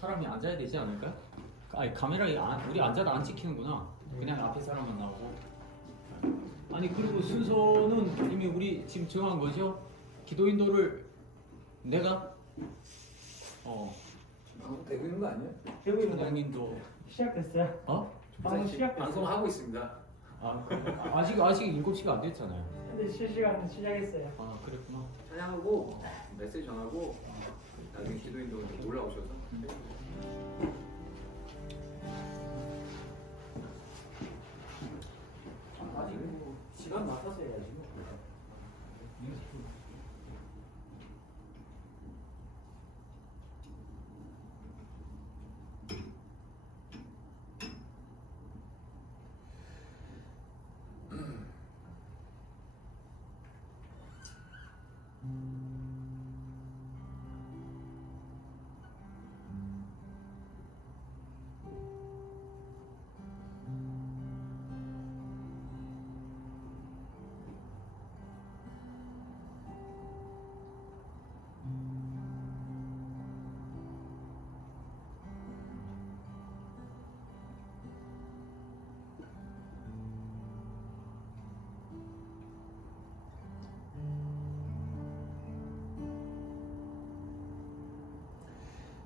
사람이 앉아야 되지 않을까? 아니 카메라에 우리 앉아도 안 찍히는구나. 그냥 앞에 사람만 나오고. 아니 그리고 순서는 이미 우리 지금 정한 거죠? 기도인도를 내가 방송 되고 있는 거 아니에요? 사장님도 시작됐어요? 방송 시작됐어요? 방송하고 있습니다. 아직 7시가 안 됐잖아요. 근데 실시간 시작했어요. 아 그랬구나. 찬양하고 메시지 전하고 나중에 기도인도 올라오셔서 아직 뭐 시간 맞춰서 해야지 뭐.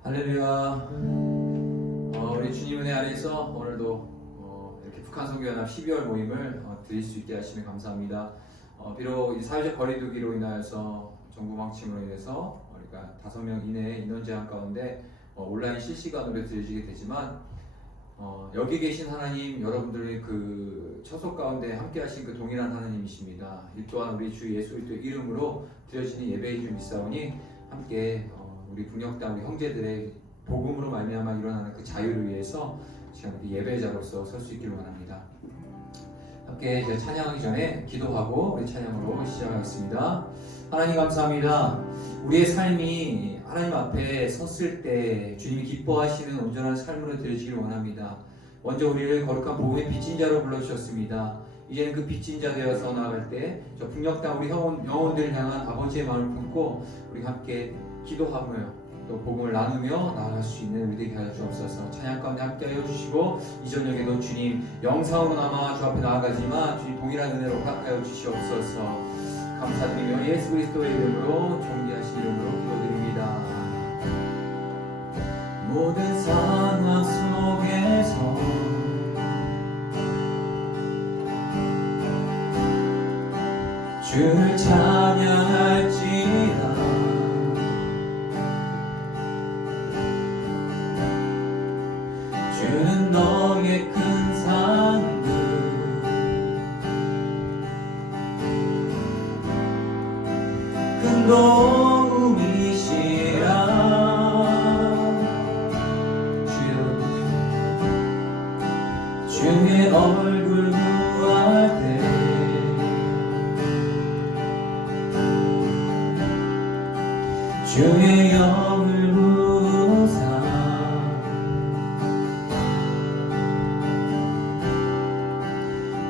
할렐루야. 우리 주님 은혜 아래에서 오늘도 이렇게 북한 선교연합 12월 모임을 드릴 수 있게 하시면 감사합니다. 비록 이 사회적 거리두기로 인하여서 정부 방침으로 인해서 우리가 5명 이내의 인원 제한 가운데 온라인 실시간으로 드려지게 되지만 여기 계신 하나님, 여러분들의 그 처소 가운데 함께 하신 그 동일한 하나님이십니다. 이 또한 우리 주 예수 그리스도의 이름으로 드려지는 예배인 줄 믿사오니 함께 우리 북녘 땅 우리 형제들의 복음으로 말미암아 일어나는 그 자유를 위해서 지금 우리 예배자로서 설 수 있기를 원합니다. 함께 이제 찬양하기 전에 기도하고 우리 찬양으로 시작하겠습니다. 하나님 감사합니다. 우리의 삶이 하나님 앞에 섰을 때 주님이 기뻐하시는 온전한 삶으로 드려지기를 원합니다. 먼저 우리를 거룩한 복음의 빚진 자로 불러주셨습니다. 이제는 그 빚진 자 되어서 나아갈 때 저 북녘 땅 우리 영혼들을 향한 아버지의 마음을 품고 우리 함께 기도하며 또 복음을 나누며 나아갈 수 있는 우리 되게 하여 주옵소서. 찬양 가운데 함께하여 주시고 이 저녁에도 주님 영상으로나마 주 앞에 나아가지만 주님 동일한 은혜로 허락하여 주시옵소서. 감사드리며 예수 그리스도의 이름으로 존귀하신 이름으로 기도드립니다. 모든 상황 속에서 주를 찬양할지라. 주는 너의 큰 산들 큰 도움이시라. 주의 얼굴 구할 때 주의 영을 부사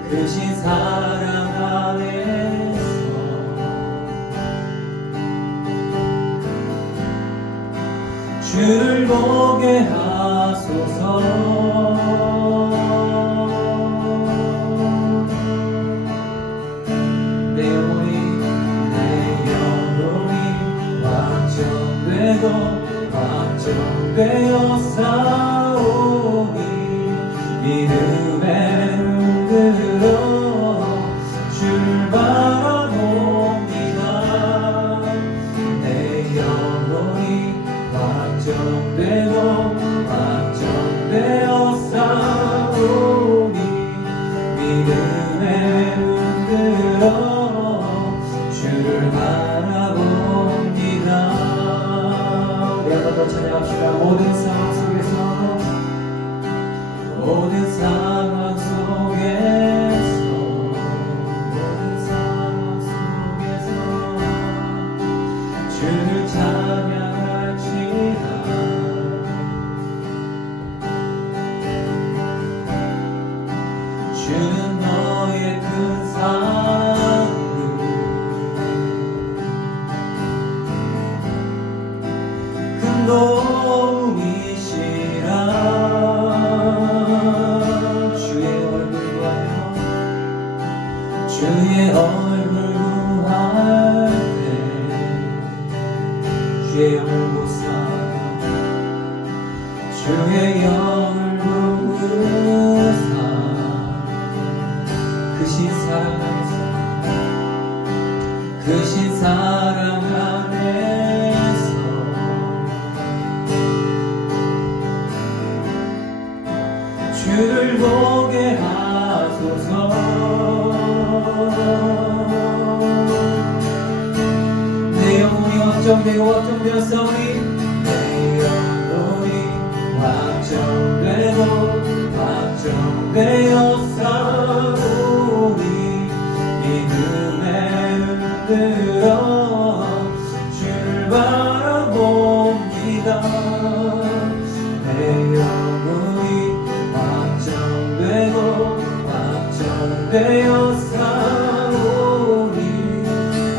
크신 사랑 안에서 주를 보게 하소서. 내 영혼이 확정되어 싸우니 믿음에 흔들어 줄 바라봅니다. 내 영혼이 확정되어 싸우니 믿음에 흔들어 주를 바라봅니다. 우리 한 번 더 찬양합시다. 모든 상황 속에서 주를 찬양할지라. 주는 너의 큰 산들 큰 도움이시라. 주의 영을 부으사 크신 사랑 안에서 크신 사랑 안에서 주를 보게 하소서. 내 영혼이 확정되고 확정되었사오니 내 영혼이 확정되고 확정되었사오니 믿음에 흔들어 주를 바라봅니다. 내 영혼이 확정되고 확정되었사오니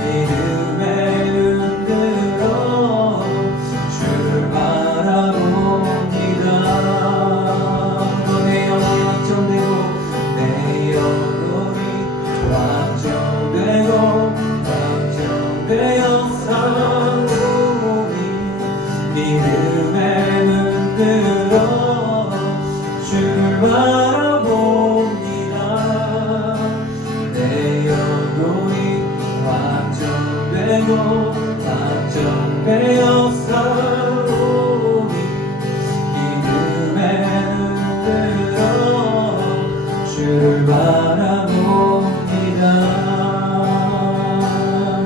믿음에 흔들어 주를 바라봅니다. 내 영혼이 확정되고 내 영혼이 확정되고 확정되었사오니 믿음에 흔들어 주를 바라봅니다. 내 영혼이 확정되고 확정되었사오니 믿음에 흔들어 주를 바라봅니다.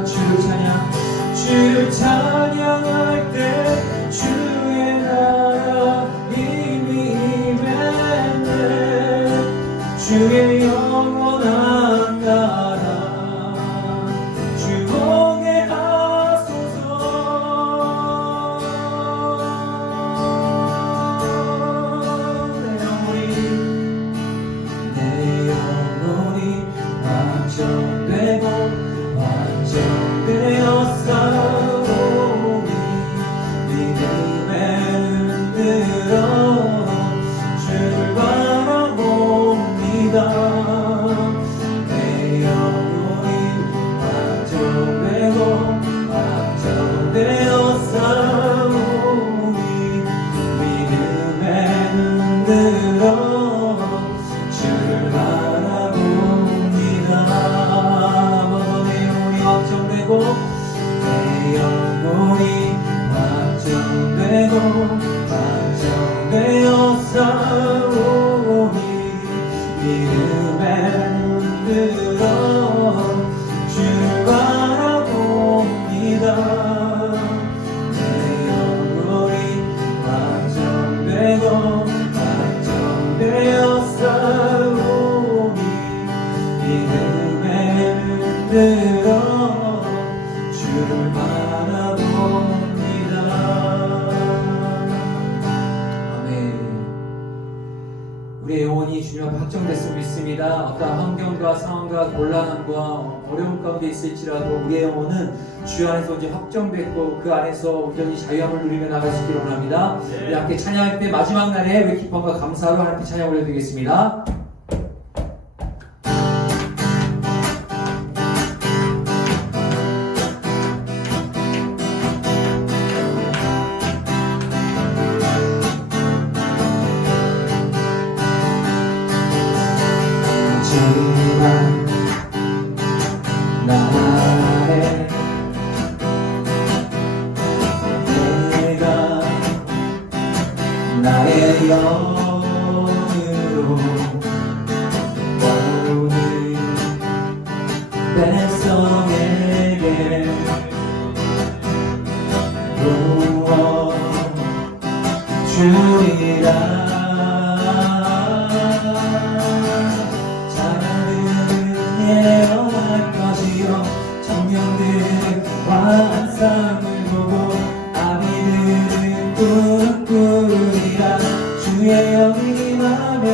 주를 찬양할 때 주의 나라 이미 임했네. 주의 영원한 나라 주 보게 하소서. 내 영혼이 확정되고 확정되었사오니 믿음에 흔들어 주를 바라봅니다. 내 영혼이 확정되고 확정되었사오니 믿음에 흔들어 주를 바라봅니다. 내 영혼이 확정되고 내 영혼이 확정되고 확정되었사오니 믿음에 흔들어 주를 바라봅니다. 내 영혼이 확정되고 확정되었사오니 믿음에 흔들어 주를 바라봅니다. 아멘. 우리의 영혼이 주님 앞에 확정됐음을 믿습니다. 어떤 환경과 상황과 곤란함과 어려움 가운데 있을지라도 우리의 영혼은 주 안에서 이제 확정됐고 그 안에서 온전히 자유함을 누리며 나갈 수 있기를 원합니다. 우리 함께 찬양할 때 마지막 날에 우리 기쁨과 감사로 하나님께 찬양 올려드리겠습니다. 나의 내가 나의 영으로 오늘 백성에게 부어 주리라. 예언할 것이요 청년들은 환상을 보고 아비들은 꿈을 꾸리라. 주의 영이 임하며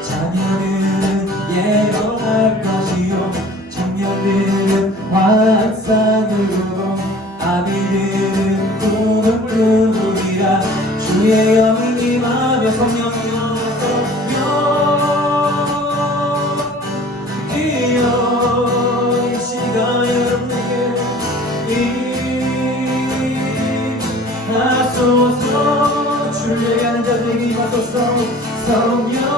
자녀들은 예언할 것이요 청년들은 환상을 보고 아비들은 꿈을 꾸리라. 주의 영이 임하며 성령이여 이 시간 여러분에게 임하소서. 주의 가는 자들에게 임하소서. 성령이여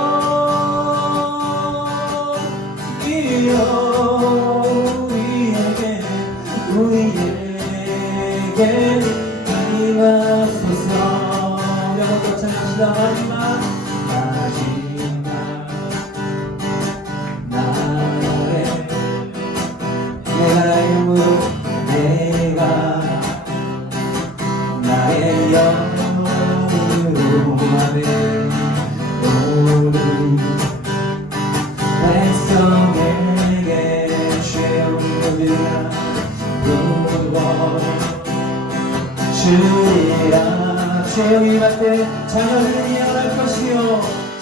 우리에게 임하소서. 여러분 찬양합시다. 마지막 날에 내가 나의 영으로 내가 나의 영으로 아멘. 우리 백성에게 죄 없는 자들아 부어 주리라. 죄악이 임할 때 자녀들은 예언할 것이요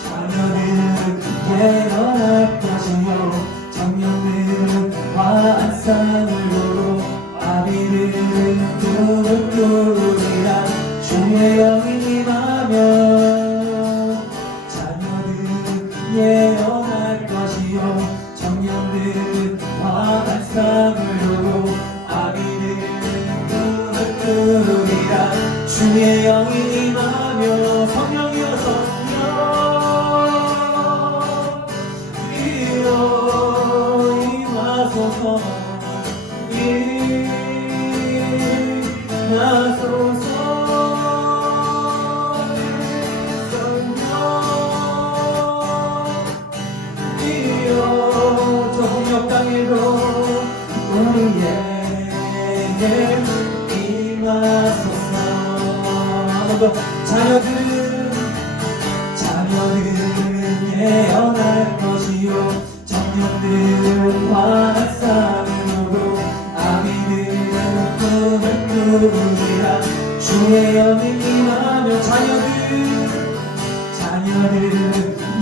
자녀들은 예언할 것이요 청년들은 화산을 보고 아비들은 꿈을 꾸리라. 주의 영이 임하면 자녀들은 예언할 것이요 청년들은 화산을 보고 아비들은 꿈을 꾸리라. 주의 영이 임하며 성령이여 성령이여 임하소서. 임하소서. 성령이여 저 홍역 땅에도 우리에게 임하소서. 자녀들은 예언할 것이요 청년들은 화산을 보고 아비들은 꿈을 꾸리라. 주의 영이 임하며 자녀들은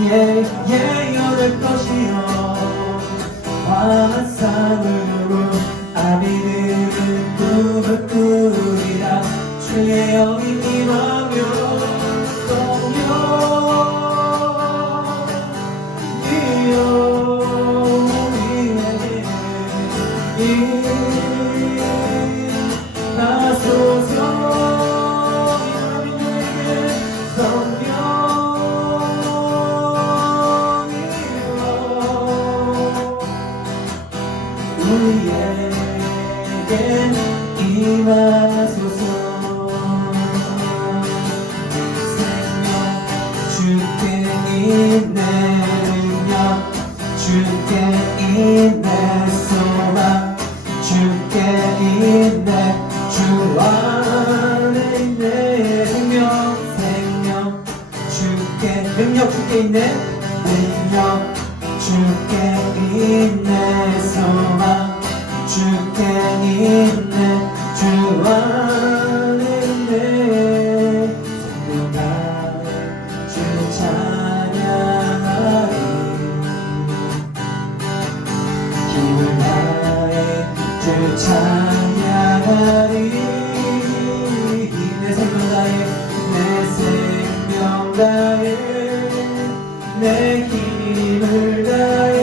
예언할 것이요 화산을 보고 아비들은 꿈을 꾸리라. 주의 영이 임하며 성령이여 우리에게 임하소서. 우리에게 임하소서. 생명 주께 있네 능력 주께 있네 소망 주께 있네 주 안에 있네. 생명 주께 능력 주께 있네 능력 주께 있네 소망 주께 있네 주 안에 있네. 생명 나의 주 찬양하리 힘을 나의 주 찬양하리. 내 생명 다해 내 힘을 다해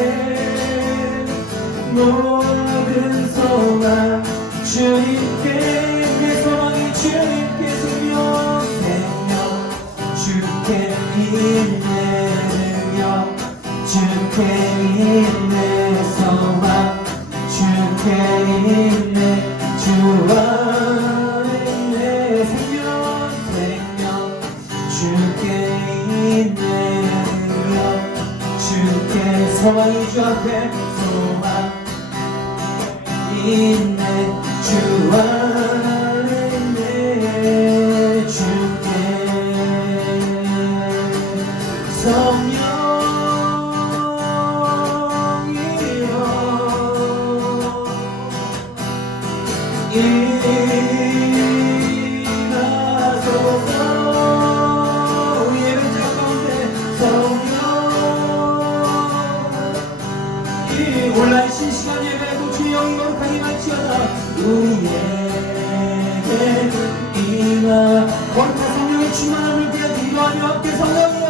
모든 소망 주님께 내 소망이 주님께 생명 주께 있네 능력 주께 있네 소망 주께 있네 주 안에 있네. 생명 주께 있네 능력 주께 소망이 주 앞에 소망 있네 주 안에 있네. 주께 성령이여 임하소서. 우리의 벤처 가운데 성령 온라인 실시간 예배도 주의 영이 거룩하게 말지어다. 우리에게 임하 거룩한 성령의 충만함을 위한 기도하며 함께 성령이여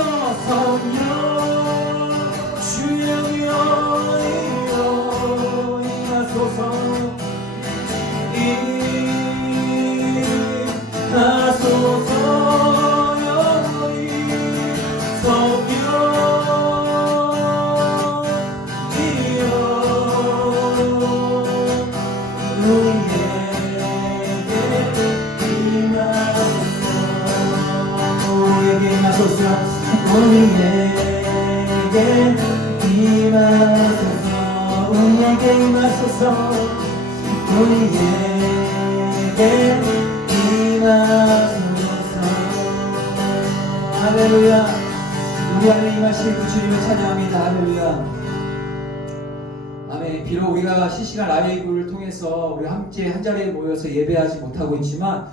성령 주의 영이여 임하소서. 임하소서. 우리에게 임하소서 우리에게 임하소서 우리에게 임하소서 우리에게 임하소서 할렐루야 우리 안에 임하신 그 주님을 찬양합니다 할렐루야 아멘 비록 우리가 실시간 라이브를 통해서 우리 함께 한자리에 모여서 예배하지 못하고 있지만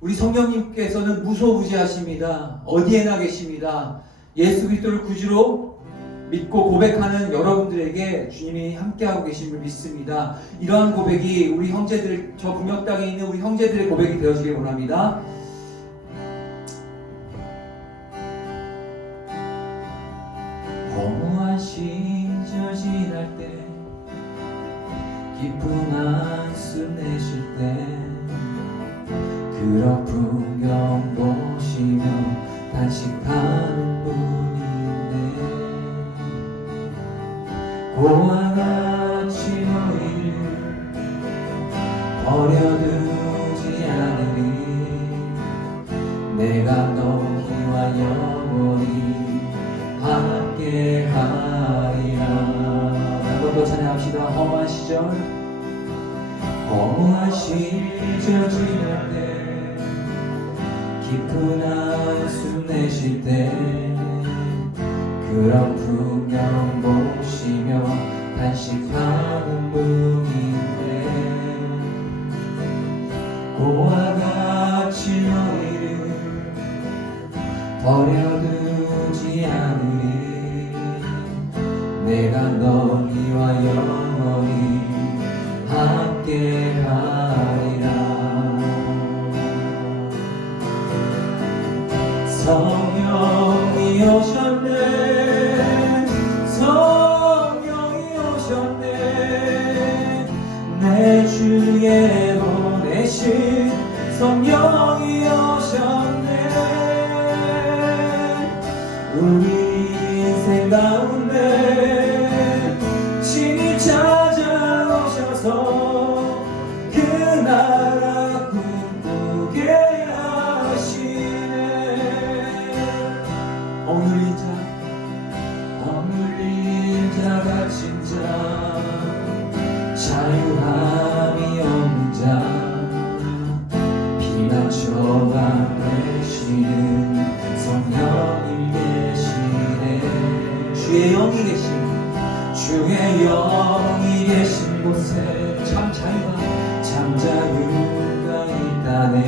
우리 성령님께서는 무소부지하십니다. 어디에나 계십니다. 예수 그리스도를 구주로 믿고 고백하는 여러분들에게 주님이 함께하고 계심을 믿습니다. 이러한 고백이 우리 형제들, 저 북녘 땅에 있는 우리 형제들의 고백이 되어지길 원합니다. 허무한 시절 지날 때 깊은 한숨 내쉴 때 그런 풍경 보시며 단식하는 분인데 고와 같이 너희를 버려두지 않으리 내가 너희와 영원히 함께하리라 한 번 더 찬양합시다. 허무한 시절 지날 때 깊은 한숨 내쉴 때 그런 풍경 보시며 단식하는 분인데 고와 같이 너희를 버려두지 않으리 내가 너희와 영원히 함께하리라 성령이 오셨네 성령이 오셨네 내 주에 보내신 성령이 오셨네 우리 인생 가운데 친히 찾아오셔서 그 나라 꿈꾸게 하시네 억눌린 자 갇힌 자 자유함이 없는 자 피난처가 되시는 성령이 계시네 주의 영이 계신 곳에 참 자유가 있다네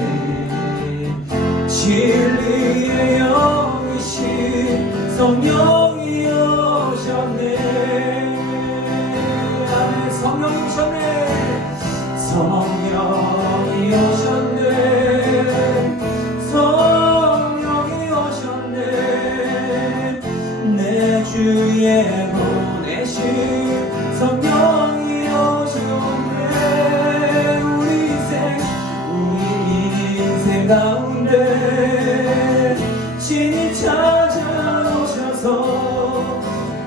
진리의 영이신 성령이 오셨네 아멘 성령이 오셨네 성령이 오셨네 성령이 오셨네 내 주에 보내신 성령이 오셨네 우리 인생 가운데 친히 찾아오셔서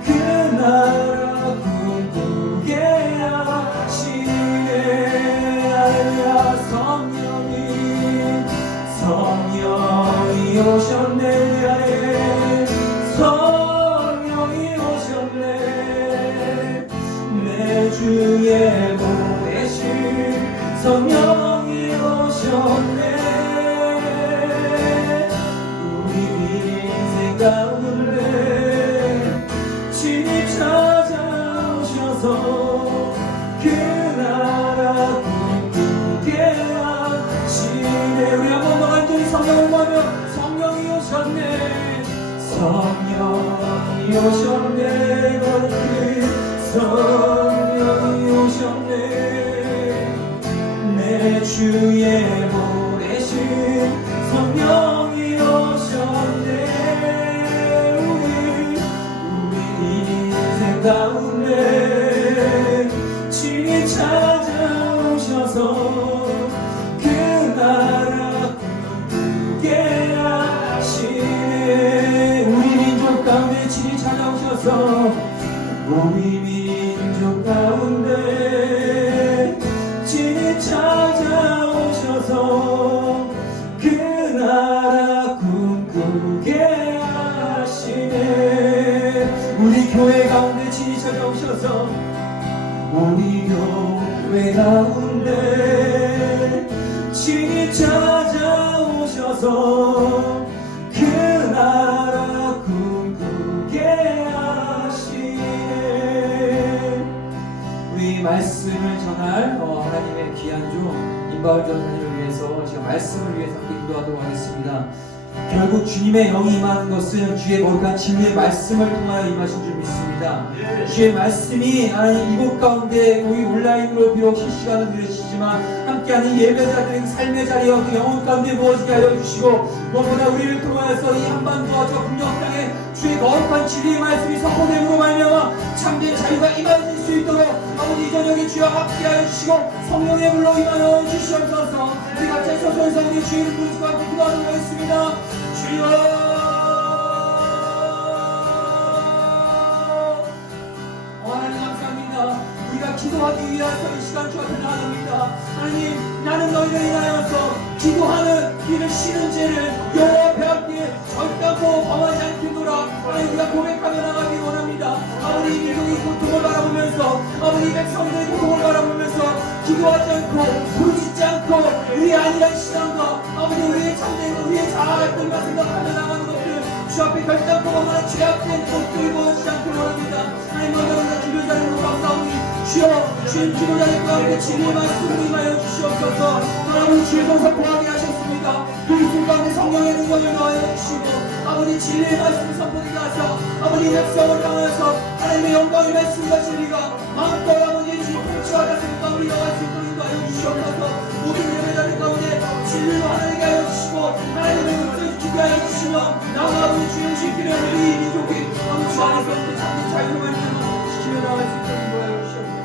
그 나라 꿈꾸게 하시네 성령이 오셨네 성령이 오셨네 내 주에 보내신 성령이 오셨네 우리 인생 가운데 친히 찾아오셔서 그 나라 꿈꾸게 하시네 우리 한 번만 간절히 성령을 모으며 성령이 오셨네 성령이 오셨네 성령이 오셨네 내 주에 보내신 성령이 오셨네 우리 인생 가운데 친히 찾아오셔서 그 나라 꿈꾸게 하시네 우리 민족 가운데 친히 찾아오셔서 우리 민족 가운데 친히 찾아오셔서 그 나라 꿈꾸게 교회 가운데 친히 찾아오셔서 우리 교회 가운데 친히 찾아오셔서 그 나라 꿈꾸게 하시네. 우리 말씀을 전할 하나님의 귀한 종 임바울 전사님을 위해서 제가 말씀을 위해서 함께 기도하도록 하겠습니다. 결국 주님의 영이 임하는 것은 주의 거룩한 진리의 말씀을 통하여 임하신 줄 믿습니다. 주의 말씀이 하나님 이곳 가운데 우리 온라인으로 비록 실시간으로 들으시지만 함께하는 예배자들의 삶의 자리와 그 영혼 가운데 모아지게 하여 주시고 무엇보다 우리를 통하여서 이 한반도와 저 북녘 땅에 주의 거룩한 진리의 말씀이 선포됨으로 말미암아 참된 자유가 임하실 수 있도록 아버지 이 저녁에 주여 함께하여 주시고 성령의 불로 임하여 주시옵소서. 우리 같이 서서에서 우리 주의를 부르시고 함께 기도하도록 하겠습니다. 주여 하나님 감사합니다. 우리가 기도하기 위해서 이 시간 주 앞에 나아갑니다. 하나님 나는 너희를 인하여서 기도하는 이를 쉬는 죄를 여호와 앞에 함께 절대로 범하지 않겠노라. 하나님 우리가 고백하며 나가기 원합니다. 아버지 이 민족의 고통을 바라보면서 아버지 이 백성들의 고통을 바라보면서 기도하지 않고 부르짖지 않고 우리의 안일한 신앙과 아버지 우리의 참된 우리의 자아를 것만 생각하며 나가는 것들 주 앞에 결단코 범하는 죄악된 것들이 보여지지 않기를 원합니다. 하나님 먼저 우리가 기도자리로 가까우니 주여 주님 기도자리 가운데 진리의 말씀을 임하여 주시옵소서. 하나님 주의 동서 보하게 하셨습니다. 그리스도 가운데 성령의 능력을 넣어 주시고 아버지 진리의 말씀을 선포되게 하사 아버지 백성을 향하여서 하나님의 영광의 말씀과 진리가 마음껏 아버지 주님 통치와 다스림 가운데 나갈 수 있도록 인도하여 주시옵소서. 모든 예배자들 가운데 진리로 하나님께 하여 주시고 하나님의 뜻을 기게 하여 주시며 나와 아버지 주님 지키는 우리 민족이 아버지 주 안에서 참된 자유로 말미암아 지키며 나갈 수 있도록 인도하여 주시옵소서.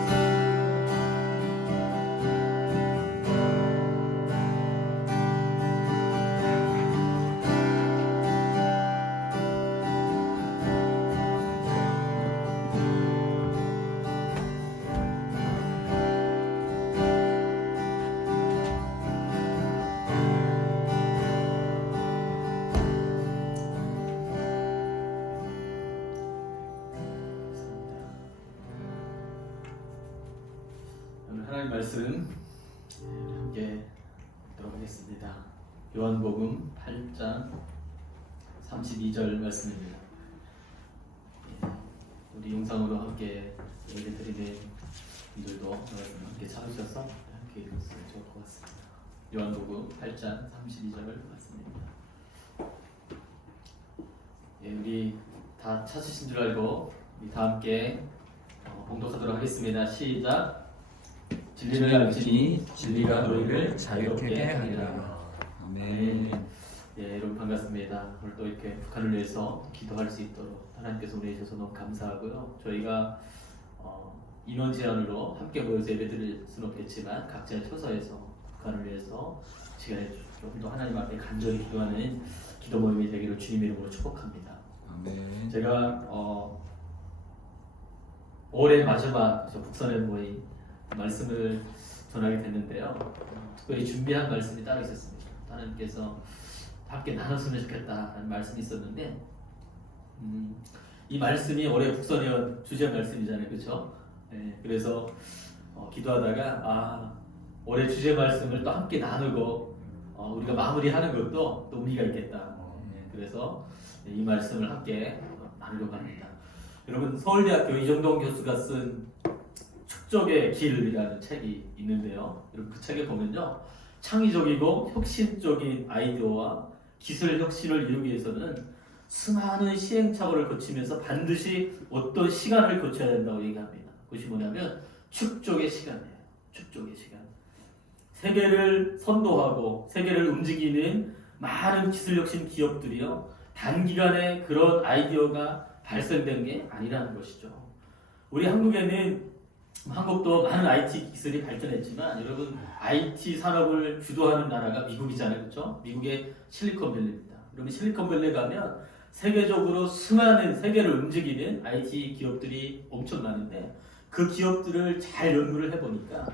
오늘 하나님 말씀 함께 보도록 하겠습니다. 요한복음 8장 32절 말씀입니다. 우리 영상으로 함께 예배드리는 분들도 함께 찾으셔서 함께 읽었으면 좋을 것 같습니다. 요한복음 8장 32절 말씀입니다. 우리 다 찾으신 줄 알고 우리 다 함께 봉독하도록 하겠습니다. 시작. 진리를 알지니 진리가 너희를 자유롭게 하리라. 아멘. 예, 여러분 반갑습니다. 오늘 또 이렇게 북한을 위해서 기도할 수 있도록 하나님께서 우리 해주셔서 너무 감사하고요. 저희가 인원 제한으로 함께 모여서 예배드릴 수는 없겠지만 각자의 처소에서 북한을 위해서 시간에 조금 더 하나님 앞에 간절히 기도하는 기도 모임이 되기를 주님의 이름으로 축복합니다. 아멘. 제가 올해 마지막 북선의 모임 말씀을 전하게 됐는데요. 특별히 준비한 말씀이 따로 있었습니다. 하나님께서 함께 나눴으면 좋겠다는 말씀이 있었는데 이 말씀이 올해 북선의 주제 말씀이잖아요, 그렇죠? 네, 그래서 기도하다가 올해 주제 말씀을 또 함께 나누고 우리가 마무리하는 것도 또 의미가 있겠다. 네, 그래서 이 말씀을 함께 나누려고 합니다. 여러분 서울대학교 이정동 교수가 쓴 축적의 길이라는 책이 있는데요. 여러분 그 책에 보면요, 창의적이고 혁신적인 아이디어와 기술 혁신을 이루기 위해서는 수많은 시행착오를 거치면서 반드시 어떤 시간을 거쳐야 된다고 얘기합니다. 그것이 뭐냐면 축적의 시간이에요. 축적의 시간. 세계를 선도하고 세계를 움직이는 많은 기술 혁신 기업들이요, 단기간에 그런 아이디어가 발생된 게 아니라는 것이죠. 우리 한국도 많은 IT 기술이 발전했지만 여러분 IT 산업을 주도하는 나라가 미국이잖아요, 그렇죠? 미국의 실리콘밸리입니다. 그러면 실리콘밸리 가면 세계적으로 수많은 세계를 움직이는 IT 기업들이 엄청 많은데 그 기업들을 잘 연구를 해보니까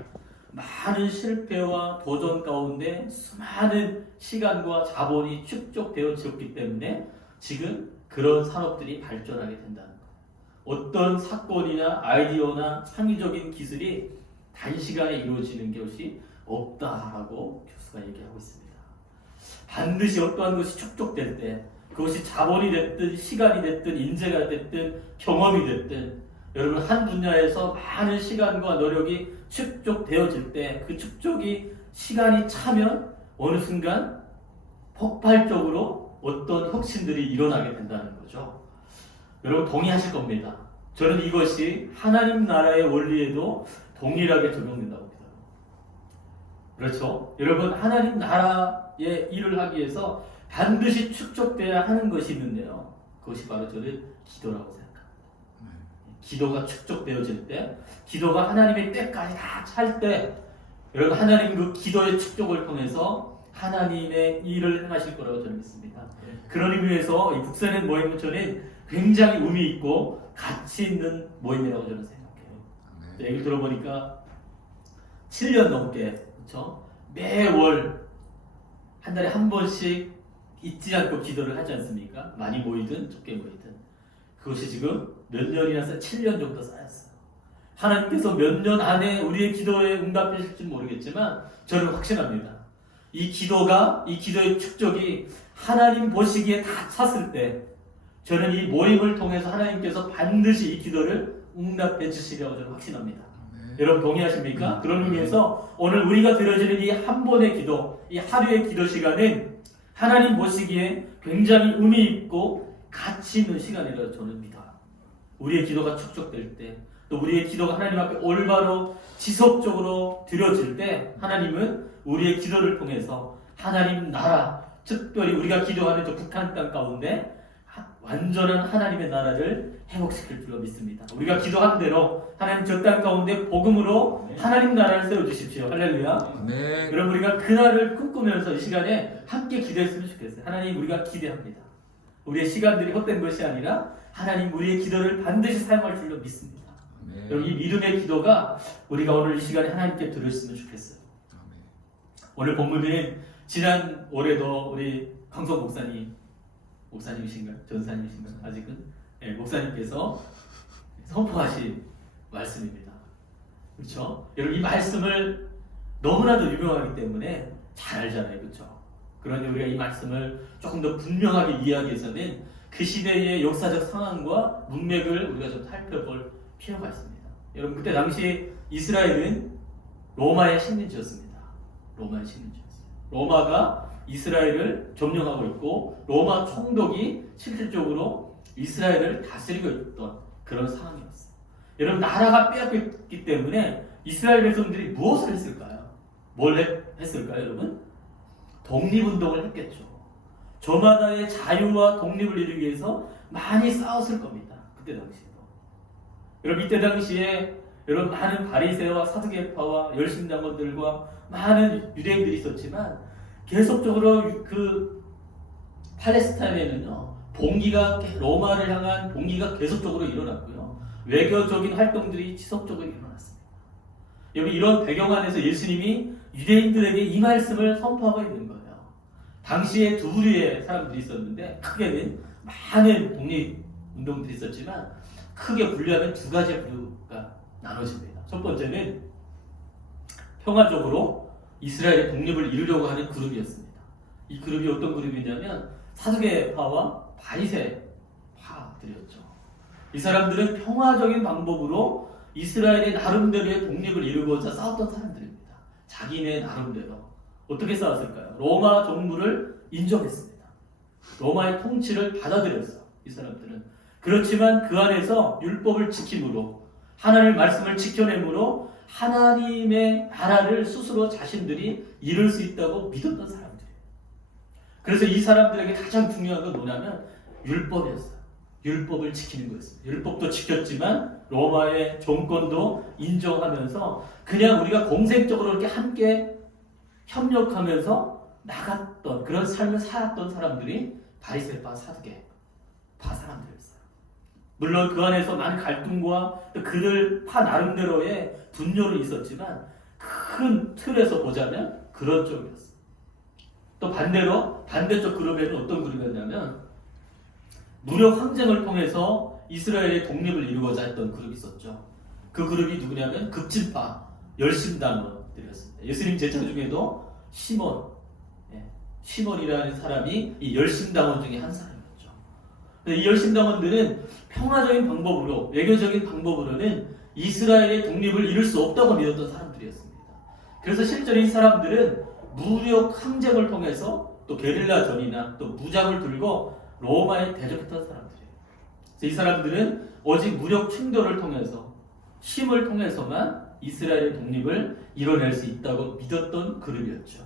많은 실패와 도전 가운데 수많은 시간과 자본이 축적되어졌기 때문에 지금 그런 산업들이 발전하게 된다는 거예요. 어떤 사건이나 아이디어나 창의적인 기술이 단시간에 이루어지는 것이 없다라고 교수가 얘기하고 있습니다. 반드시 어떠한 것이 축적될 때 그것이 자본이 됐든 시간이 됐든 인재가 됐든 경험이 됐든 여러분 한 분야에서 많은 시간과 노력이 축적되어질 때 그 축적이 시간이 차면 어느 순간 폭발적으로 어떤 혁신들이 일어나게 된다는 거죠. 여러분 동의하실 겁니다. 저는 이것이 하나님 나라의 원리에도 동일하게 적용된다고 믿어요. 그렇죠? 여러분 하나님 나라의 일을 하기 위해서 반드시 축적돼야 하는 것이 있는데요. 그것이 바로 저는 기도라고 생각합니다. 기도가 축적되어질 때, 기도가 하나님의 때까지 다 찰 때, 여러분 하나님 그 기도의 축적을 통해서 하나님의 일을 행하실 거라고 저는 믿습니다. 그런 의미에서 이 북산의 모임은 저는 굉장히 의미 있고 가치 있는 모임이라고 저는 생각해요. 얘기를 들어보니까 7년 넘게 그렇죠? 매월 한 달에 한 번씩 잊지 않고 기도를 하지 않습니까? 많이 모이든 적게 모이든 그것이 지금 몇 년이나 7년 정도 쌓였어요. 하나님께서 몇 년 안에 우리의 기도에 응답하실지 모르겠지만 저는 확신합니다. 이 기도의 축적이 하나님 보시기에 다 찼을 때 저는 이 모임을 통해서 하나님께서 반드시 이 기도를 응답해 주시리라고 저는 확신합니다. 여러분 동의하십니까? 그런 의미에서 오늘 우리가 드려지는 이 한 번의 기도, 이 하루의 기도 시간은 하나님 보시기에 굉장히 의미 있고 가치 있는 시간이라고 저는 믿어요. 우리의 기도가 축적될 때, 또 우리의 기도가 하나님 앞에 올바로 지속적으로 드려질 때 하나님은 우리의 기도를 통해서 하나님 나라, 특별히 우리가 기도하는 저 북한 땅 가운데 완전한 하나님의 나라를 회복시킬 줄로 믿습니다. 우리가 기도한 대로 하나님 저 땅 가운데 복음으로 하나님 나라를 세워주십시오. 할렐루야. 네. 여러분 우리가 그날을 꿈꾸면서 이 시간에 함께 기도했으면 좋겠어요. 하나님 우리가 기대합니다. 우리의 시간들이 헛된 것이 아니라 하나님 우리의 기도를 반드시 사용할 줄로 믿습니다. 아멘. 여러분 이 믿음의 기도가 우리가 오늘 이 시간에 하나님께 드렸으면 좋겠어요. 아멘. 오늘 본문은 지난 올해도 우리 강성 목사님이신가요? 전사님이신가요? 아직은? 네, 목사님께서 선포하신 말씀입니다. 그렇죠? 여러분 이 말씀을 너무나도 유명하기 때문에 잘 알잖아요. 그렇죠? 그런데 우리가 이 말씀을 조금 더 분명하게 이해하기 위해서는 그 시대의 역사적 상황과 문맥을 우리가 좀 살펴볼 필요가 있습니다. 여러분 그때 당시 이스라엘은 로마의 식민지였습니다. 로마의 식민지였어요. 로마가 이스라엘을 점령하고 있고 로마 총독이 실질적으로 이스라엘을 다스리고 있던 그런 상황이었어요. 여러분 나라가 빼앗겼기 때문에 이스라엘 백성들이 무엇을 했을까요? 뭘 했을까요, 여러분? 독립운동을 했겠죠. 저마다의 자유와 독립을 이루기 위해서 많이 싸웠을 겁니다. 그때 당시에도. 여러분 이때 당시에 여러분 많은 바리새와 사두개파와 열심당원들과 많은 유대인들이 있었지만 계속적으로 그 팔레스타인에는요 봉기가 로마를 향한 봉기가 계속적으로 일어났고요 외교적인 활동들이 지속적으로 일어났습니다. 여러분 이런 배경 안에서 예수님이 유대인들에게 이 말씀을 선포하고 있는 거예요. 당시에 두 부류의 사람들이 있었는데 크게는 많은 독립운동들이 있었지만 크게 분류하면 두 가지 부류가 나눠집니다. 첫 번째는 평화적으로 이스라엘의 독립을 이루려고 하는 그룹이었습니다. 이 그룹이 어떤 그룹이냐면 사두개파와 바리새파들이었죠. 이 사람들은 평화적인 방법으로 이스라엘의 나름대로의 독립을 이루고자 싸웠던 사람들입니다. 자기네 나름대로. 어떻게 싸웠을까요? 로마 정부를 인정했습니다. 로마의 통치를 받아들였어요. 이 사람들은. 그렇지만 그 안에서 율법을 지킴으로 하나님의 말씀을 지켜내므로 하나님의 나라를 스스로 자신들이 이룰 수 있다고 믿었던 사람들이에요. 그래서 이 사람들에게 가장 중요한 건 뭐냐면 율법이었어요. 율법을 지키는 거였어요. 율법도 지켰지만 로마의 정권도 인정하면서 그냥 우리가 공생적으로 이렇게 함께 협력하면서 나갔던 그런 삶을 살았던 사람들이 바리새파, 사두개파 사람들이었어요. 물론 그 안에서 많은 갈등과 그들 파 나름대로의 분열은 있었지만 큰 틀에서 보자면 그런 쪽이었어요. 또 반대로 반대쪽 그룹에는 어떤 그룹이었냐면 무력 항쟁을 통해서 이스라엘의 독립을 이루고자 했던 그룹이 있었죠. 그 그룹이 누구냐면 급진파 열심당원들이었습니다. 예수님 제자 중에도 시몬이라는 사람이 이 열심당원 중에 한 사람이었죠. 이 열심당원들은 평화적인 방법으로, 외교적인 방법으로는 이스라엘의 독립을 이룰 수 없다고 믿었던 사람들이었습니다. 그래서 실제로 이 사람들은 무력 항쟁을 통해서 또 게릴라전이나 또 무장을 들고 로마에 대적했던 사람들이에요. 그래서 이 사람들은 오직 무력 충돌을 통해서, 힘을 통해서만 이스라엘의 독립을 이뤄낼 수 있다고 믿었던 그룹이었죠.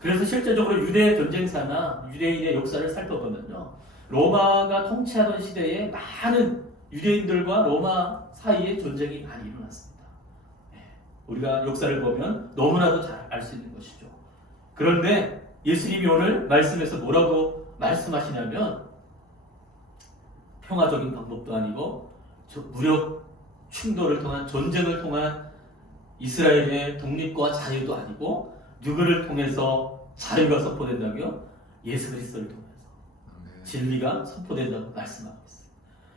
그래서 실제적으로 유대 전쟁사나 유대인의 역사를 살펴보면요, 로마가 통치하던 시대에 많은 유대인들과 로마 사이에 전쟁이 많이 일어났습니다. 우리가 역사를 보면 너무나도 잘 알 수 있는 것이죠. 그런데 예수님이 오늘 말씀에서 뭐라고 말씀하시냐면, 평화적인 방법도 아니고 무력 충돌을 통한, 전쟁을 통한 이스라엘의 독립과 자유도 아니고, 누구를 통해서 자유가 선포된다고요? 예수 그리스도를 통해서 진리가 선포된다고 말씀하고 있어요.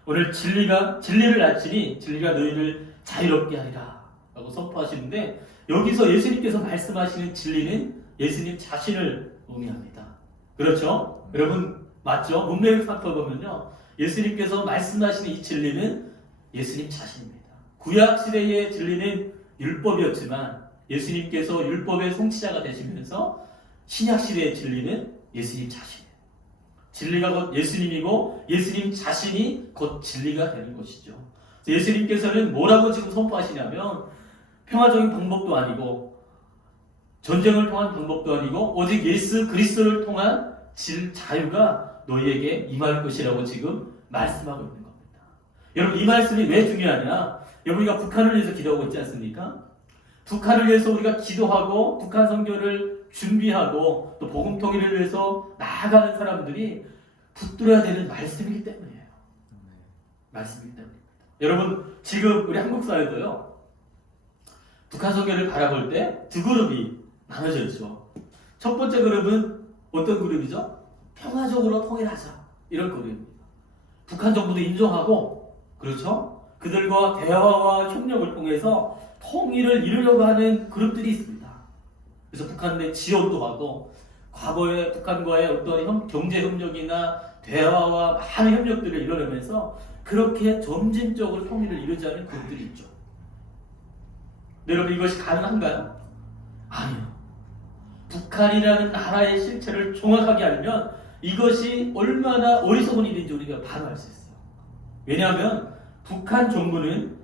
오늘 진리를 알지니 진리가 너희를 자유롭게 하리라 라고 선포하시는데, 여기서 예수님께서 말씀하시는 진리는 예수님 자신을 의미합니다. 그렇죠? 여러분 맞죠? 문맥을 살펴보면요, 예수님께서 말씀하시는 이 진리는 예수님 자신입니다. 구약 시대의 진리는 율법이었지만 예수님께서 율법의 성취자가 되시면서 신약 시대의 진리는 예수님 자신이에요. 진리가 곧 예수님이고 예수님 자신이 곧 진리가 되는 것이죠. 예수님께서는 뭐라고 지금 선포하시냐면, 평화적인 방법도 아니고 전쟁을 통한 방법도 아니고 오직 예수 그리스도를 통한 자유가 너희에게 임할 것이라고 지금 말씀하고 있는 겁니다. 여러분, 이 말씀이 왜 중요하냐? 여러분, 우리가 북한을 위해서 기도하고 있지 않습니까? 북한을 위해서 우리가 기도하고 북한 선교를 준비하고 또 복음 통일을 위해서 나아가는 사람들이 붙들어야 되는 말씀이기 때문이에요. 말씀이기 때문입니다. 여러분, 지금 우리 한국 사회도요, 북한 선교를 바라볼 때 두 그룹이 나눠져 있죠. 첫 번째 그룹은 어떤 그룹이죠? 평화적으로 통일하자, 이런 그룹입니다. 북한 정부도 인정하고, 그렇죠? 그들과 대화와 협력을 통해서 통일을 이루려고 하는 그룹들이 있습니다. 그래서 북한 내 지원도 하고, 과거에 북한과의 어떤 경제 협력이나 대화와 많은 협력들을 이뤄내면서 그렇게 점진적으로 통일을 이루자는 그룹들이 있죠. 여러분, 이것이 가능한가요? 아니요. 북한이라는 나라의 실체를 정확하게 알면 이것이 얼마나 어리석은 일인지 우리가 바로 알 수 있어요. 왜냐하면 북한 정부는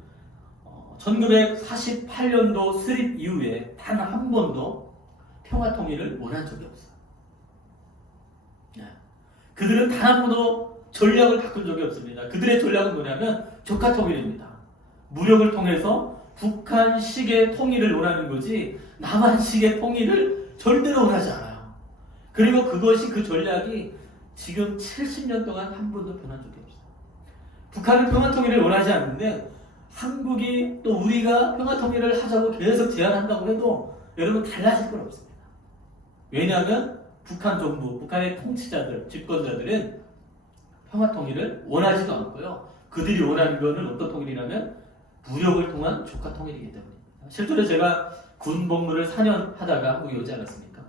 1948년도 수립 이후에 단 한 번도 평화 통일을 원한 적이 없어요. 그들은 단 한 번도 전략을 바꾼 적이 없습니다. 그들의 전략은 뭐냐면 조카 통일입니다. 무력을 통해서 북한식의 통일을 원하는 거지 남한식의 통일을 절대로 원하지 않아요. 그리고 그 전략이 지금 70년 동안 한 번도 변한 적이 없어요. 북한은 평화 통일을 원하지 않는데 한국이 또 우리가 평화 통일을 하자고 계속 제안한다고 해도 여러분 달라질 건 없습니다. 왜냐하면 북한 정부, 북한의 통치자들, 집권자들은 평화 통일을 원하지도 않고요. 그들이 원하는 것은 어떤 통일이냐면 무력을 통한 조카 통일이기 때문입니다. 실제로 제가 군 복무를 4년 하다가 한국에 오지 않았습니까?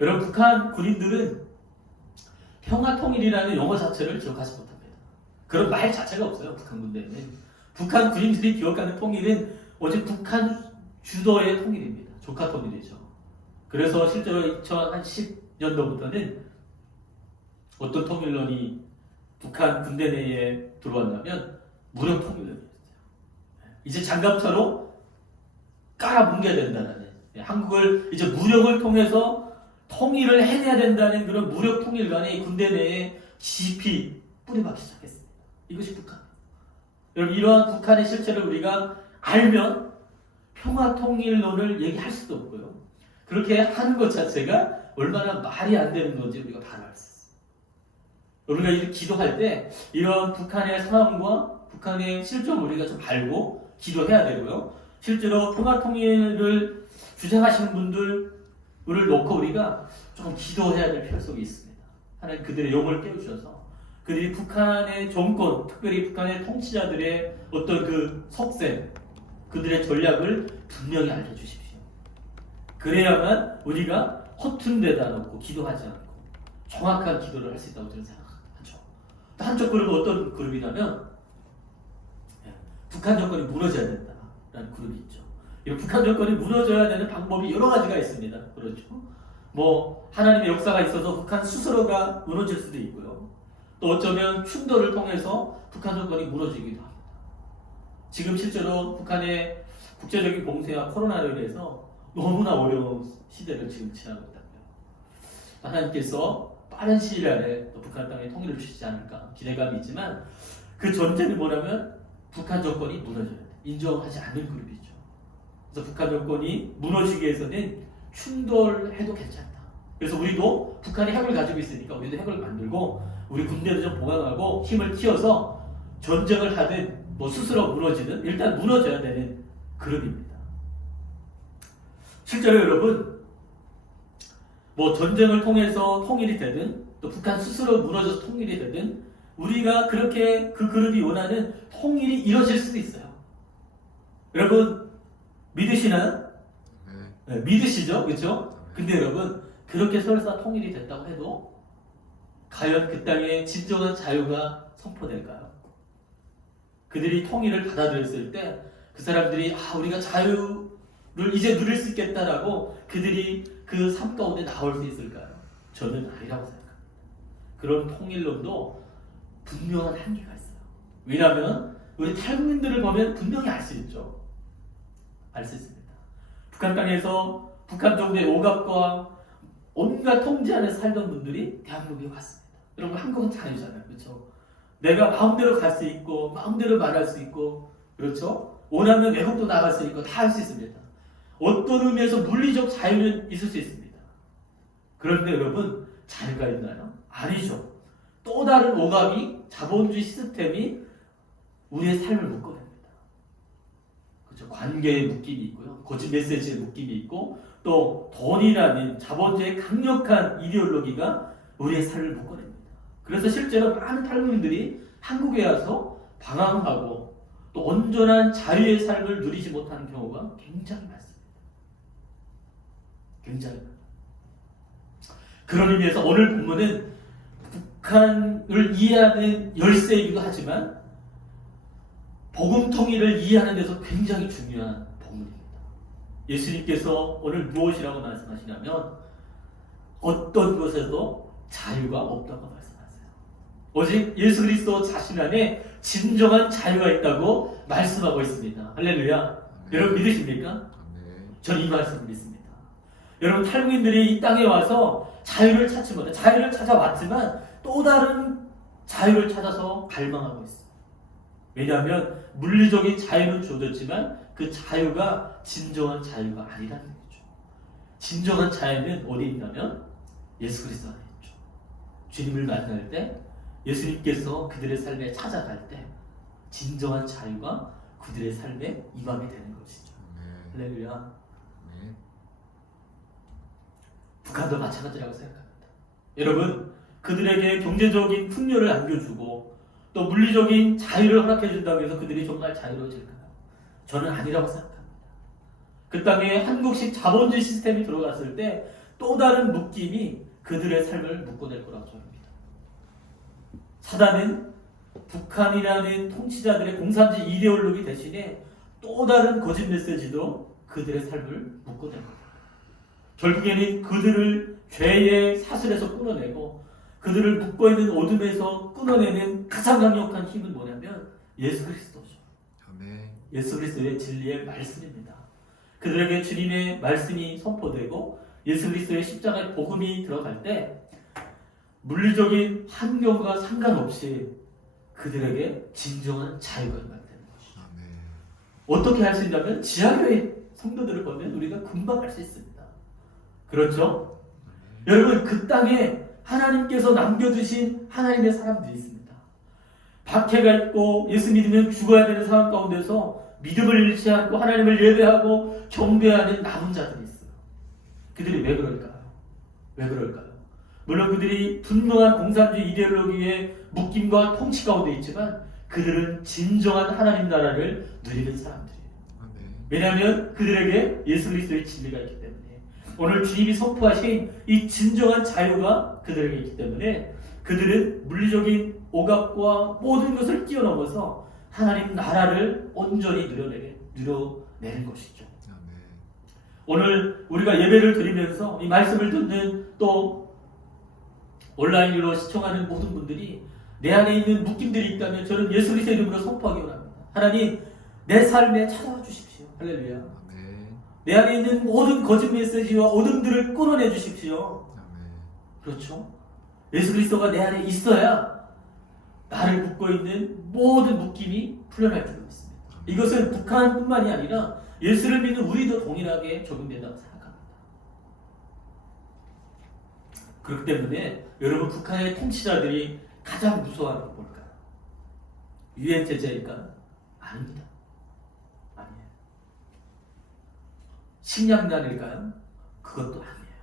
여러분, 북한 군인들은 평화 통일이라는 용어 자체를 기억하지 못합니다. 그런 말 자체가 없어요. 북한 군대에는. 북한 군인들이 기억하는 통일은 오직 북한 주도의 통일입니다. 조카 통일이죠. 그래서 실제로 2010년도부터는 어떤 통일론이 북한 군대 내에 들어왔냐면 무력 통일론이었어요. 이제 장갑차로 깔아뭉개야 된다는, 한국을 이제 무력을 통해서 통일을 해내야 된다는 그런 무력 통일관이 군대 내에 깊이 뿌리박기 시작했습니다. 이것이 북한. 여러분, 이러한 북한의 실체를 우리가 알면 평화 통일론을 얘기할 수도 없고요. 그렇게 하는 것 자체가 얼마나 말이 안 되는 건지 우리가 바로 알 수 있어요. 우리가 이렇게 기도할 때 이런 북한의 상황과 북한의 실정을 우리가 좀 알고 기도해야 되고요. 실제로 평화 통일을 주장하시는 분들을 놓고 우리가 조금 기도해야 될 필요성이 있습니다. 하나님 그들의 영을 깨우셔서 그들이 북한의 정권, 특별히 북한의 통치자들의 어떤 그 속셈, 그들의 전략을 분명히 알려주십시오. 그래야만 우리가 허튼 데다 놓고 기도하지 않고 정확한 기도를 할 수 있다고 저는 생각하죠. 또 한쪽 그룹은 어떤 그룹이냐면 북한 정권이 무너져야 된다라는 그룹이 있죠. 이 북한 정권이 무너져야 되는 방법이 여러 가지가 있습니다. 그렇죠. 뭐 하나님의 역사가 있어서 북한 스스로가 무너질 수도 있고요. 또 어쩌면 충돌을 통해서 북한 정권이 무너지기도 합니다. 지금 실제로 북한의 국제적인 봉쇄와 코로나로 인해서 너무나 어려운 시대를 지금 지나고 있다고요. 하나님께서 빠른 시일 안에 또 북한 땅에 통일을 주시지 않을까 기대감이 있지만 그 전제는 뭐냐면 북한 정권이 무너져야 돼. 인정하지 않는 그룹이죠. 그래서 북한 정권이 무너지기 위해서는 충돌해도 괜찮다. 그래서 우리도 북한이 핵을 가지고 있으니까 우리도 핵을 만들고 우리 군대도 좀 보강하고 힘을 키워서 전쟁을 하든 뭐 스스로 무너지든 일단 무너져야 되는 그룹입니다. 실제로 여러분 뭐 전쟁을 통해서 통일이 되든 또 북한 스스로 무너져서 통일이 되든 우리가 그렇게 그 그룹이 원하는 통일이 이루어질 수도 있어요. 여러분 믿으시나요? 네, 믿으시죠? 그렇죠? 근데 여러분 그렇게 설사 통일이 됐다고 해도 과연 그 땅에 진정한 자유가 선포될까요? 그들이 통일을 받아들였을 때 그 사람들이 우리가 자유를 이제 누릴 수 있겠다라고 그들이 그 삶 가운데 나올 수 있을까요? 저는 아니라고 생각합니다. 그런 통일론도 분명한 한계가 있어요. 왜냐하면 우리 탈북민들을 보면 분명히 알 수 있죠. 알 수 있습니다. 북한 땅에서 북한 정부의 억압과 온갖 통제 안에 살던 분들이 대한민국에 왔습니다. 여러분 한국은 자유잖아요. 그렇죠? 내가 마음대로 갈 수 있고 마음대로 말할 수 있고 그렇죠? 원하면 외국도 나갈 수 있고 다 할 수 있습니다. 어떤 의미에서 물리적 자유는 있을 수 있습니다. 그런데 여러분 자유가 있나요? 아니죠. 또 다른 억압이 자본주의 시스템이 우리의 삶을 묶어냅니다. 그렇죠? 관계의 묶임이 있고요. 거짓 메시지의 묶임이 있고 또 돈이라는 자본주의의 강력한 이데올로기가 우리의 삶을 묶어냅니다. 그래서 실제로 많은 탈북민들이 한국에 와서 방황하고 또 온전한 자유의 삶을 누리지 못하는 경우가 굉장히 많습니다. 굉장히 많습니다. 그런 의미에서 오늘 본문은 북한을 이해하는 열쇠이기도 하지만 복음 통일을 이해하는 데서 굉장히 중요한 본문입니다. 예수님께서 오늘 무엇이라고 말씀하시냐면 어떤 것에도 자유가 없다고 말씀하세요. 오직 예수 그리스도 자신 안에 진정한 자유가 있다고 말씀하고 있습니다. 할렐루야. 여러분 믿으십니까? 저는 이 말씀을 믿습니다. 여러분 탈북민들이 이 땅에 와서 자유를 찾지 못해 자유를 찾아왔지만 또 다른 자유를 찾아서 갈망하고 있어요. 왜냐하면 물리적인 자유는 주어졌지만 그 자유가 진정한 자유가 아니라는 거죠. 진정한 자유는 어디 있냐면 예수 그리스도 안에 있죠. 주님을 만날 때 예수님께서 그들의 삶에 찾아갈 때 진정한 자유가 그들의 삶에 임하게 되는 것이죠. 할렐루야. 북한도 마찬가지라고 생각합니다. 여러분 그들에게 경제적인 풍요를 안겨주고 또 물리적인 자유를 허락해준다고 해서 그들이 정말 자유로워질까요? 저는 아니라고 생각합니다. 그 땅에 한국식 자본주의 시스템이 들어갔을 때 또 다른 묶임이 그들의 삶을 묶어낼 거라고 저는 믿습니다. 사단은 북한이라는 통치자들의 공산주의 이데올로기 대신에 또 다른 거짓 메시지도 그들의 삶을 묶어낼 겁니다. 결국에는 그들을 죄의 사슬에서 끊어내고 그들을 묶어있는 어둠에서 끊어내는 가장 강력한 힘은 뭐냐면 예수 그리스도죠. 예수 그리스도의 진리의 말씀입니다. 그들에게 주님의 말씀이 선포되고 예수 그리스도의 십자가의 복음이 들어갈 때 물리적인 환경과 상관없이 그들에게 진정한 자유가 임하게 되는 것이죠. 어떻게 할 수 있냐면 지하교회 성도들을 보면 우리가 금방 할 수 있습니다. 그렇죠? 여러분 그 땅에 하나님께서 남겨두신 하나님의 사람들이 있습니다. 박해가 있고 예수 믿으면 죽어야 되는 상황 가운데서 믿음을 잃지 않고 하나님을 예배하고 경배하는 남은 자들이 있어요. 그들이 왜 그럴까요? 왜 그럴까요? 물론 그들이 분명한 공산주의 이데올로기의 묶임과 통치 가운데 있지만 그들은 진정한 하나님 나라를 누리는 사람들이에요. 왜냐하면 그들에게 예수 그리스도의 진리가 있기 때문에 오늘 주님이 선포하신 이 진정한 자유가 그들에게 있기 때문에 그들은 물리적인 억압과 모든 것을 뛰어넘어서 하나님 나라를 온전히 누려내는 것이죠. 오늘 우리가 예배를 드리면서 이 말씀을 듣는 또 온라인으로 시청하는 모든 분들이 내 안에 있는 묶임들이 있다면 저는 예수 그리스도의 이름으로 선포하기 원합니다. 하나님 내 삶에 찾아와 주십시오. 할렐루야. 내 안에 있는 모든 거짓 메시지와 어둠들을 끊어내 주십시오. 그렇죠? 예수 그리스도가 내 안에 있어야 나를 묶고 있는 모든 묶임이 풀려날 줄 믿습니다. 이것은 북한뿐만이 아니라 예수를 믿는 우리도 동일하게 적용된다고 생각합니다. 그렇기 때문에 여러분 북한의 통치자들이 가장 무서워하는 건 뭘까요? 유엔 제재일까요? 아닙니다. 아니에요. 식량난일까요? 그것도 아니에요.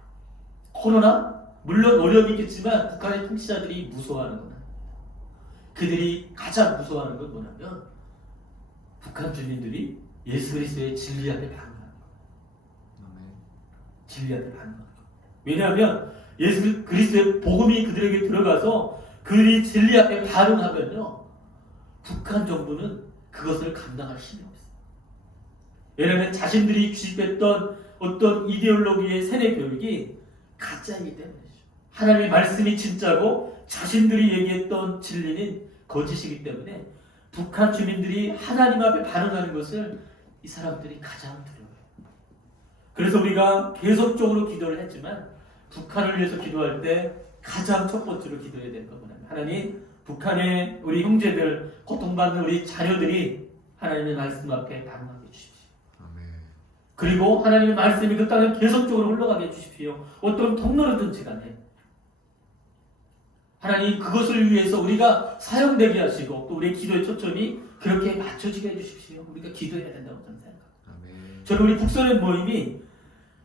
코로나? 물론 어려움이 있겠지만 북한의 통치자들이 무서워하는 건 아닙니다. 그들이 가장 무서워하는 건 뭐냐면 북한 주민들이 예수 그리스도의 진리 앞에 반응하는 거예요. 진리 앞에 반응하는 거예요. 왜냐하면 예수 그리스도의 복음이 그들에게 들어가서 그들이 진리 앞에 반응하면요 북한 정부는 그것을 감당할 힘이 없어요. 왜냐하면 자신들이 주입했던 어떤 이데올로기의 세뇌 교육이 가짜이기 때문이죠. 하나님의 말씀이 진짜고 자신들이 얘기했던 진리는 거짓이기 때문에 북한 주민들이 하나님 앞에 반응하는 것을 이 사람들이 가장 두려워해요. 그래서 우리가 계속적으로 기도를 했지만 북한을 위해서 기도할 때 가장 첫 번째로 기도해야 될 건 뭐냐면 하나님 북한의 우리 형제들 고통받는 우리 자녀들이 하나님의 말씀 앞에 반응하게 해주십시오. 그리고 하나님의 말씀이 그 땅에 계속적으로 흘러가게 해주십시오. 어떤 통로로든지 간에 하나님 그것을 위해서 우리가 사용되게 하시고 또 우리의 기도의 초점이 그렇게 맞춰지게 해주십시오. 우리가 기도해야 된다고 저는 생각합니다. 저는 우리 북소련 모임이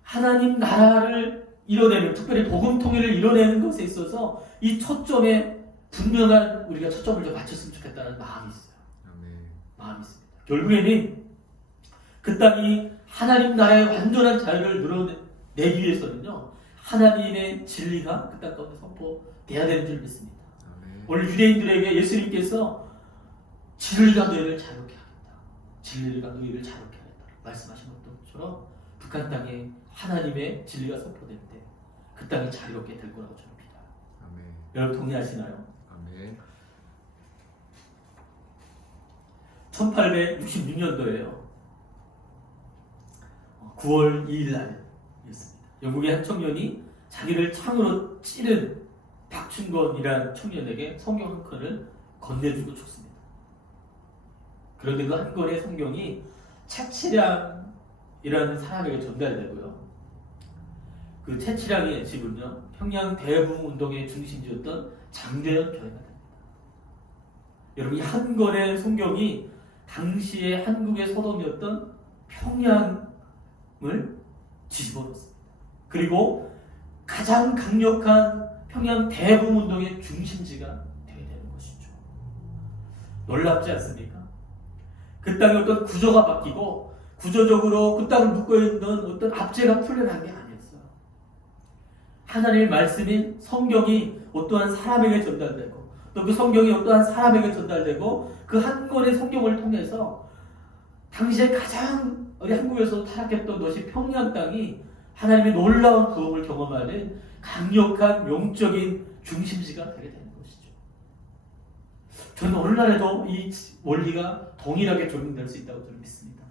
하나님 나라를 이뤄내는 특별히 복음 통일을 이뤄내는 것에 있어서 이 초점에 분명한 우리가 초점을 좀 맞췄으면 좋겠다는 마음이 있어요. 마음이 있습니다. 결국에는 그 땅이 하나님 나라의 완전한 자유를 누려내기 위해서는요 하나님의 진리가 그 땅 가운데 선포돼야 되는 줄 믿습니다. 오늘 유대인들에게 예수님께서 진리가 너희를 자유케 하겠다. 진리가 너희를 자유케 하겠다. 말씀하신 것처럼 북한 땅에 하나님의 진리가 선포될 때 그 땅이 자유롭게 될 거라고 저는 믿어요. 여러분 동의하시나요? 1866년도에요. 9월 2일 날이었습니다. 영국의 한 청년이 자기를 창으로 찌른 박충건이라는 청년에게 성경 한 권을 건네주고 죽습니다. 그런데 그 한 권의 성경이 채치량이라는 사람에게 전달되고요. 그 채치량의 집은요 평양 대붕 운동의 중심지였던 장대현 교회가 됩니다. 여러분 이 한 권의 성경이 당시의 한국의 서점이었던 평양을 뒤집어 놓습니다. 그리고 가장 강력한 평양 대붕 운동의 중심지가 되어야 되는 것이죠. 놀랍지 않습니까? 그 땅의 어떤 구조가 바뀌고 구조적으로 그 땅을 묶고 있는 어떤 압제가 풀려난 게 아니었어요. 하나님의 말씀인 성경이 어떠한 사람에게 전달되고 또 그 성경이 어떠한 사람에게 전달되고 그 한 권의 성경을 통해서 당시에 가장 우리 한국에서 타락했던 것이 평양 땅이 하나님의 놀라운 구원을 경험하는 강력한 영적인 중심지가 되게 되는 것이죠. 저는 오늘날에도 이 원리가 동일하게 적용될 수 있다고 저는 믿습니다.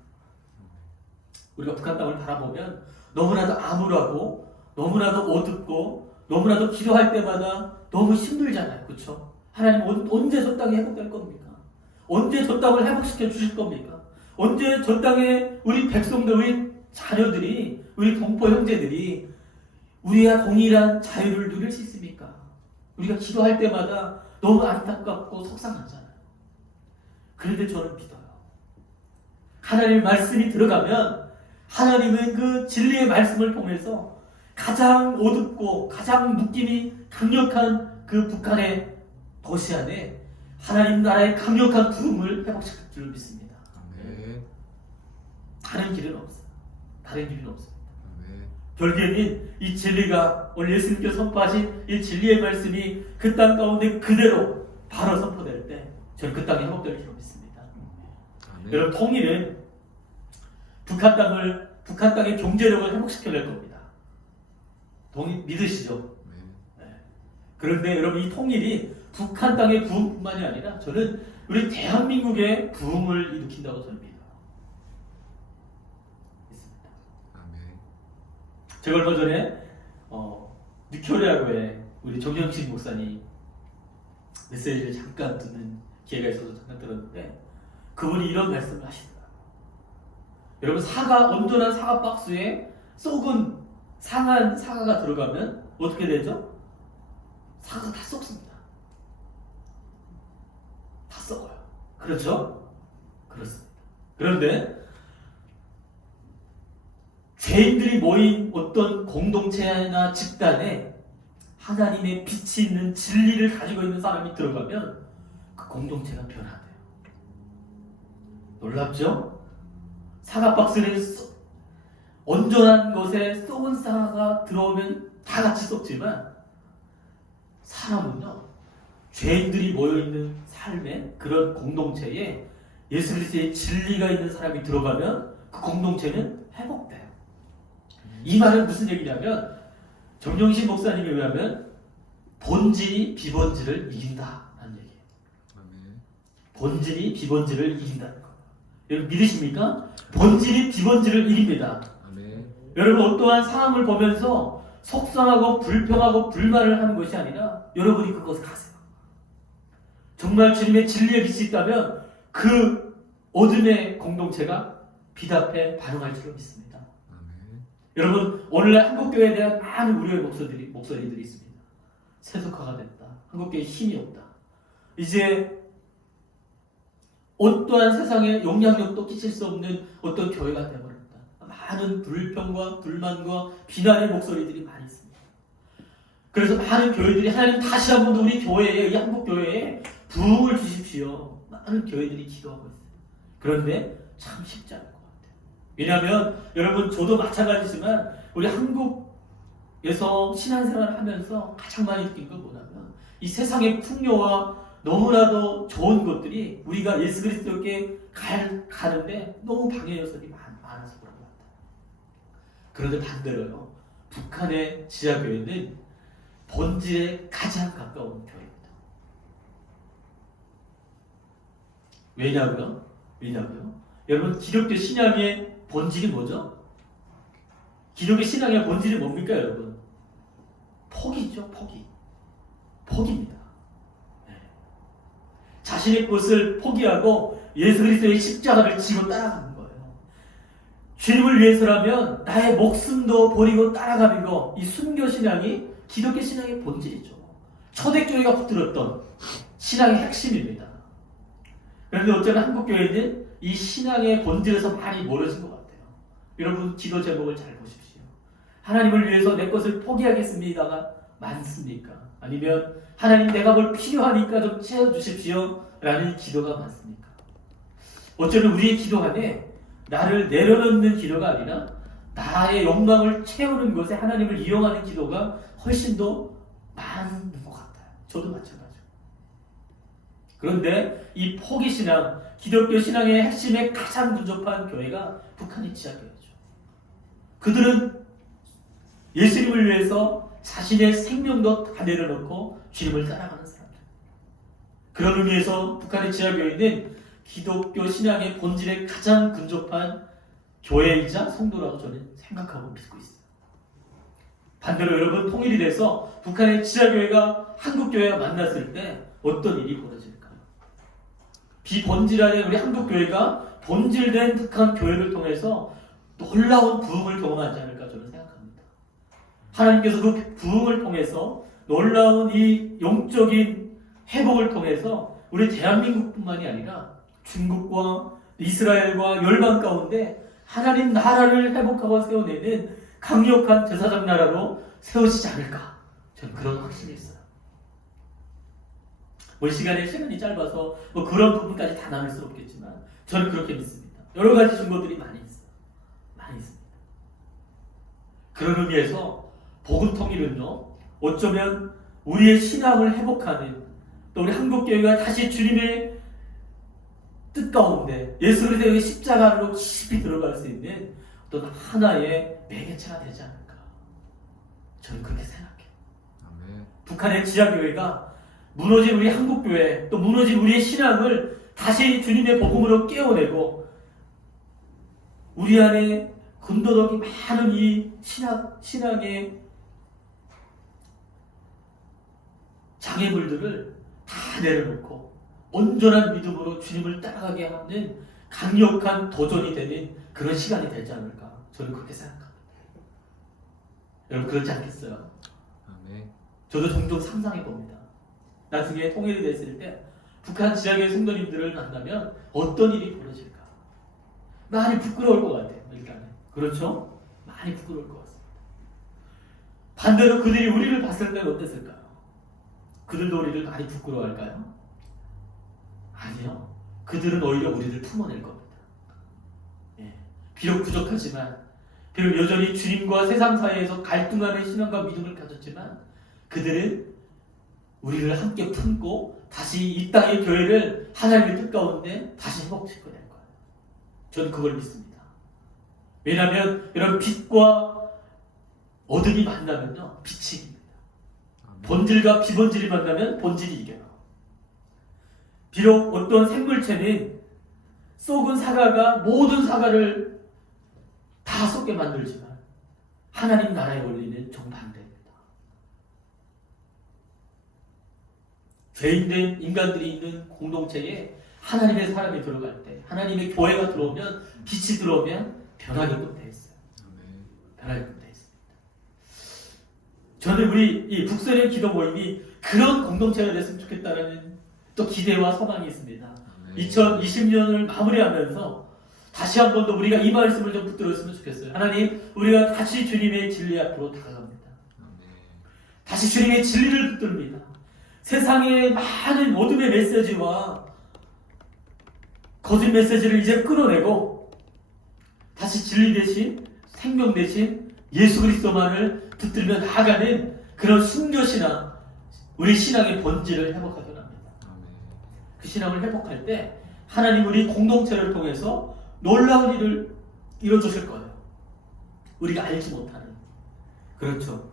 우리가 북한 땅을 바라보면 너무나도 암울하고 너무나도 어둡고 너무나도 기도할 때마다 너무 힘들잖아요. 그렇죠? 하나님 언제 저 땅이 회복될 겁니까? 언제 저 땅을 회복시켜 주실 겁니까? 언제 저 땅에 우리 백성들, 우리 자녀들이, 우리 동포 형제들이 우리와 동일한 자유를 누릴 수 있습니까? 우리가 기도할 때마다 너무 안타깝고 속상하잖아요. 그런데 저는 믿어요. 하나님의 말씀이 들어가면 하나님은 그 진리의 말씀을 통해서 가장 어둡고 가장 느낌이 강력한 그 북한의 도시 안에 하나님 나라의 강력한 부흥을 회복시킬 줄 믿습니다. 아멘. 다른 길은 없어요. 다른 길은 없습니다. 아멘. 결국에는 이 진리가 오늘 예수님께서 선포하신 이 진리의 말씀이 그 땅 가운데 그대로 바로 선포될 때 저는 그 땅이 회복될 줄 믿습니다. 아멘. 여러분, 통일은 북한 땅의 경제력을 회복시켜낼 겁니다. 믿으시죠? 네. 그런데 여러분, 이 통일이 북한 땅의 부흥뿐만이 아니라 저는 우리 대한민국의 부흥을 일으킨다고 저는 믿어요. 믿습니다. 아멘. 제가 얼마 전에 뉴코리아고에 우리 정영신 목사님 메시지를 잠깐 듣는 기회가 있어서 잠깐 들었는데 그분이 이런 말씀을 하시더라고요. 여러분, 온전한 사과 박스에 썩은 상한 사과가 들어가면 어떻게 되죠? 사과가 다 썩습니다. 다 썩어요. 그렇죠? 그렇습니다. 그런데 죄인들이 모인 어떤 공동체나 집단에 하나님의 빛이 있는 진리를 가지고 있는 사람이 들어가면 그 공동체가 변화돼요. 놀랍죠? 사과박스는 온전한 것에 썩은 사과가 들어오면 다 같이 썩지만 사람은요, 죄인들이 모여있는 삶의 그런 공동체에 예수 그리스도의 진리가 있는 사람이 들어가면 그 공동체는 회복돼요. 이 말은 무슨 얘기냐면 정영신 목사님에 의하면 본질이 비본질을 이긴다라는 얘기예요. 아멘. 본질이 비본질을 이긴다는 거예요. 여러분 믿으십니까? 본질이 비본질을 이깁니다. 아멘. 여러분, 어떠한 상황을 보면서 속상하고 불평하고 불만을 하는 것이 아니라 여러분이 그것을 하세요. 정말 주님의 진리의 빛이 있다면 그 어둠의 공동체가 빛 앞에 반응할 줄 믿습니다. 아멘. 여러분, 오늘날 한국교회에 대한 많은 우려의 목소리들이 있습니다. 세속화가 됐다. 한국교회에 힘이 없다. 이제 어떠한 세상에 영향력도 끼칠 수 없는 어떤 교회가 되어버렸다. 많은 불평과 불만과 비난의 목소리들이 많이 있습니다. 그래서 많은 교회들이 하나님 다시 한 번 더 우리 교회에, 이 한국교회에 부흥을 주십시오. 많은 교회들이 기도하고 있어요. 그런데 참 쉽지 않을 것 같아요. 왜냐하면 여러분, 저도 마찬가지지만 우리 한국에서 신앙생활을 하면서 가장 많이 느낀 건 뭐냐면 이 세상의 풍요와 너무나도 좋은 것들이 우리가 예수 그리스도께 가는데 너무 방해 요소들이 많아서 그런 것 같아요. 그런데 반대로요, 북한의 지하교회는 본질에 가장 가까운 교회입니다. 왜냐고요? 여러분, 기독교 신앙의 본질이 뭐죠? 기독교 신앙의 본질이 뭡니까, 여러분? 포기죠, 포기입니다. 네. 자신의 것을 포기하고 예수 그리스도의 십자가를 지고 따라가는 거예요. 주님을 위해서라면 나의 목숨도 버리고 따라가는 거, 이 순교 신앙이 기독교 신앙의 본질이죠. 초대교회가 붙들었던 신앙의 핵심입니다. 그런데 어쩌면 한국교회는 이 신앙의 본질에서 많이 멀어진 것 같아요. 여러분, 기도 제목을 잘 보십시오. 하나님을 위해서 내 것을 포기하겠습니다가 많습니까? 아니면 하나님, 내가 뭘 필요하니까 좀 채워주십시오 라는 기도가 많습니까? 어쩌면 우리의 기도 안에 나를 내려놓는 기도가 아니라 나의 욕망을 채우는 것에 하나님을 이용하는 기도가 훨씬 더 많은 것 같아요. 저도 마찬가지고. 그런데 이 포기신앙, 기독교 신앙의 핵심에 가장 근접한 교회가 북한의 지하교회죠. 그들은 예수님을 위해서 자신의 생명도 다 내려놓고 주님을 따라가는 사람들. 그런 의미에서 북한의 지하교회는 기독교 신앙의 본질에 가장 근접한 교회이자 성도라고 저는 생각하고 믿고 있어요. 반대로 여러분, 통일이 돼서 북한의 지하교회가 한국교회와 만났을 때 어떤 일이 벌어질까요? 비본질화된 우리 한국교회가 본질된 북한 교회를 통해서 놀라운 부흥을 경험하지 않을까 저는 생각합니다. 하나님께서 그 부흥을 통해서 놀라운 이 영적인 회복을 통해서 우리 대한민국뿐만이 아니라 중국과 이스라엘과 열방 가운데 하나님 나라를 회복하고 세워내는 강력한 제사장 나라로 세워지지 않을까? 저는 그런 확신이 있어요. 시간이 짧아서 그런 부분까지 다 나눌 수 없겠지만 저는 그렇게 믿습니다. 여러 가지 증거들이 많이 있어요. 많이 있습니다. 그런 의미에서 복음 통일은요, 어쩌면 우리의 신앙을 회복하는, 또 우리 한국교회가 다시 주님의 뜻 가운데 예수 그리스도의 십자가로 깊이 들어갈 수 있는 어떤 하나의 매개체가 되지 않을까. 저는 그렇게 생각해요. 아멘. 북한의 지하교회가 무너진 우리 한국교회, 또 무너진 우리의 신앙을 다시 주님의 복음으로 깨워내고 우리 안에 군더더기 많은 이 신앙의 장애물들을 다 내려놓고 온전한 믿음으로 주님을 따라가게 하는 강력한 도전이 되는 그런 시간이 되지 않을까. 저는 그렇게 생각합니다. 여러분 그렇지 않겠어요? 아멘. 저도 종종 상상해 봅니다. 나중에 통일이 됐을 때 북한 지하교회 성도님들을 만나면 어떤 일이 벌어질까? 많이 부끄러울 것 같아요. 일단은. 그렇죠? 많이 부끄러울 것 같습니다. 반대로 그들이 우리를 봤을 때는 어땠을까요? 그들도 우리를 많이 부끄러워할까요? 아니요. 그들은 오히려 우리를 품어낼 겁니다. 예. 비록 부족하지만, 비록 여전히 주님과 세상 사이에서 갈등하는 신앙과 믿음을 가졌지만 그들은 우리를 함께 품고 다시 이 땅의 교회를 하나님의 뜻 가운데 다시 회복시켜낼 거예요. 저는 그걸 믿습니다. 왜냐하면 이런 빛과 어둠이 만나면요, 빛이 이깁니다. 본질과 비본질이 만나면 본질이 이겨요. 비록 어떤 생물체는 썩은 사과가 모든 사과를 다 썩게 만들지만 하나님 나라의 원리는 정반대입니다. 죄인된 인간들이 있는 공동체에 하나님의 사람이 들어갈 때, 하나님의 교회가 들어오면, 빛이 들어오면 변하게끔 되어 있어요. 변하게끔 되어 있습니다. 저는 우리 이 북소련 기도 모임이 그런 공동체가 됐으면 좋겠다는 또 기대와 소망이 있습니다. 2020년을 마무리하면서 다시 한 번 더 우리가 이 말씀을 좀 붙들었으면 좋겠어요. 하나님, 우리가 다시 주님의 진리 앞으로 다가갑니다. 다시 주님의 진리를 붙듭니다. 세상의 많은 어둠의 메시지와 거짓 메시지를 이제 끊어내고 다시 진리 대신, 생명 대신 예수 그리스도만을 붙들며 나아가는 그런 순교신앙, 우리 신앙의 본질을 회복하기로 합니다. 그 신앙을 회복할 때 하나님 우리 공동체를 통해서 놀라운 일을 이뤄주실 거예요. 우리가 알지 못하는. 그렇죠.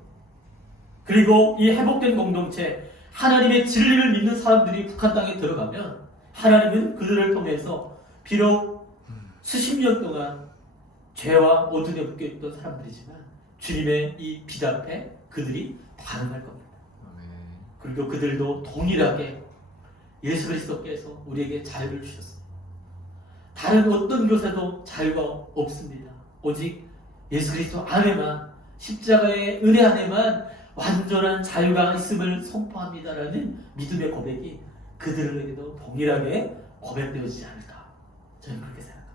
그리고 이 회복된 공동체, 하나님의 진리를 믿는 사람들이 북한 땅에 들어가면 하나님은 그들을 통해서 비록 수십 년 동안 죄와 어둠에 묶여있던 사람들이지만 주님의 이 빛 앞에 그들이 반응할 겁니다. 그리고 그들도 동일하게 예수 그리스도께서 우리에게 자유를 주셨습니다. 다른 어떤 것에도 자유가 없습니다. 오직 예수 그리스도 안에만, 십자가의 은혜 안에만 완전한 자유가 있음을 선포합니다라는 믿음의 고백이 그들에게도 동일하게 고백되어지지 않을까. 저는 그렇게 생각합니다.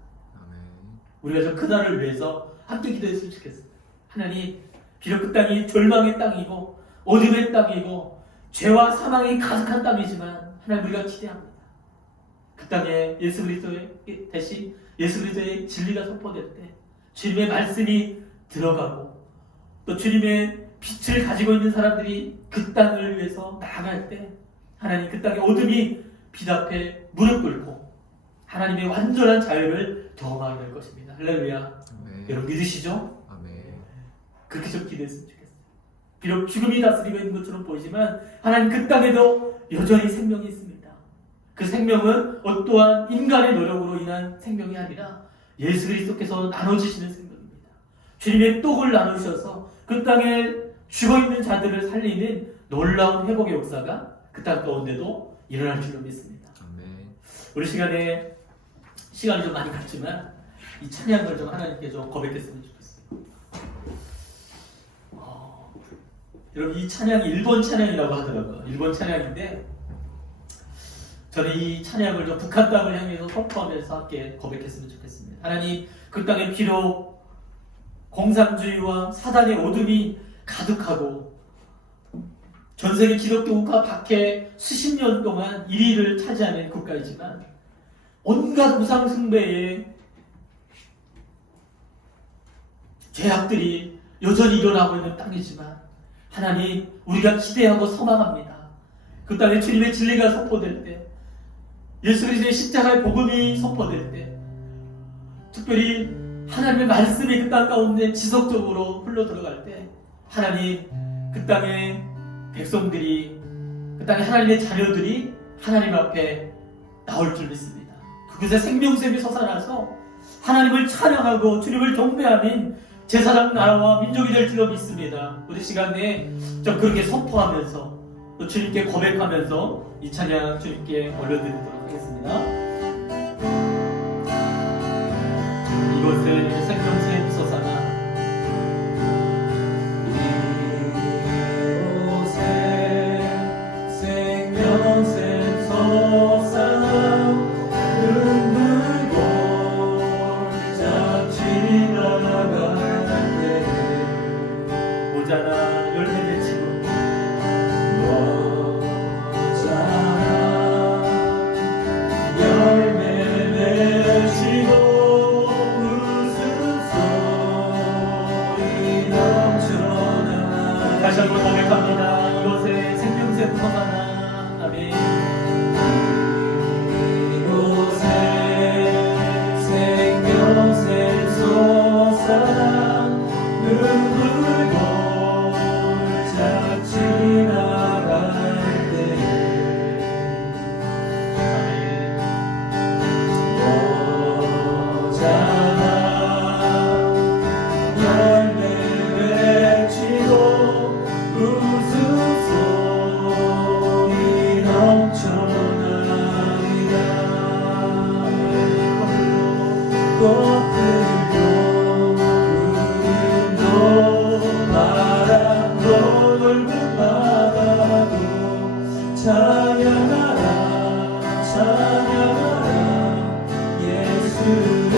우리가 저 그날을 위해서 함께 기도했으면 좋겠습니다. 하나님, 비록 그 땅이 절망의 땅이고 어둠의 땅이고 죄와 사망이 가득한 땅이지만 하나님, 우리가 기대합니다. 그 땅에 예수 그리스도의 대신 예수 그리스도의 진리가 선포될 때 주님의 말씀이 들어가고 또 주님의 빛을 가지고 있는 사람들이 그 땅을 위해서 나아갈 때 하나님, 그 땅의 어둠이 빛 앞에 무릎 꿇고 하나님의 완전한 자유를 경험하게 될 것입니다. 할렐루야. 여러분 믿으시죠? 그렇게 좀 기대했으면 좋겠어요. 비록 죽음이 다스리고 있는 것처럼 보이지만 하나님, 그 땅에도 여전히 생명이 있습니다. 그 생명은 어떠한 인간의 노력으로 인한 생명이 아니라 예수 그리스도께서 나눠주시는 생명입니다. 주님의 떡을 나누셔서 그 땅에 죽어있는 자들을 살리는 놀라운 회복의 역사가 그 땅 가운데도 일어날 줄로 믿습니다. 우리 시간이 좀 많이 갔지만 이 찬양을 좀 하나님께 좀 고백했으면 좋겠어요. 여러분, 이 찬양이 일본 찬양이라고 하더라고요. 일본 찬양인데 저는 이 찬양을 좀 북한 땅을 향해서 선포하면서 함께 고백했으면 좋겠습니다. 하나님, 그 땅에 비록 공산주의와 사단의 어둠이 가득하고 전 세계 기독교국가 밖에 수십 년 동안 1위를 차지하는 국가이지만 온갖 우상 숭배의 죄악들이 여전히 일어나고 있는 땅이지만 하나님, 우리가 기대하고 소망합니다. 그 땅에 주님의 진리가 선포될 때, 예수 그리스도의 십자가의 복음이 선포될 때, 특별히 하나님의 말씀이 그 땅 가운데 지속적으로 흘러들어갈 때 하나님, 그 땅의 백성들이, 그 땅의 하나님의 자녀들이 하나님 앞에 나올 줄 믿습니다. 그곳에 생명샘이 솟아나서 하나님을 찬양하고 주님을 경배하는 제사장 나라와 민족이 될 줄로 믿습니다. 우리 시간에 좀 그렇게 선포하면서 또 주님께 고백하면서 이 찬양 주님께 올려드리도록 하겠습니다. 이곳에 생명샘 솟아나 생명샘 솟아나 눈물고 지나갈 때 오자나 열매 맺히고 오자나 열매 맺히고 웃음소리 넘쳐나. 다시 한번 고백합니다. 이곳에 생명샘 솟아나. 아멘. 이곳에 생명샘 솟아나 눈물고 자 지나갈 때 오자나 열매 맺히고 웃음소리 넘쳐나리라. 꽃들도 구름도 바람도 넓은 바다도 찬양하라 찬양하라 예수를.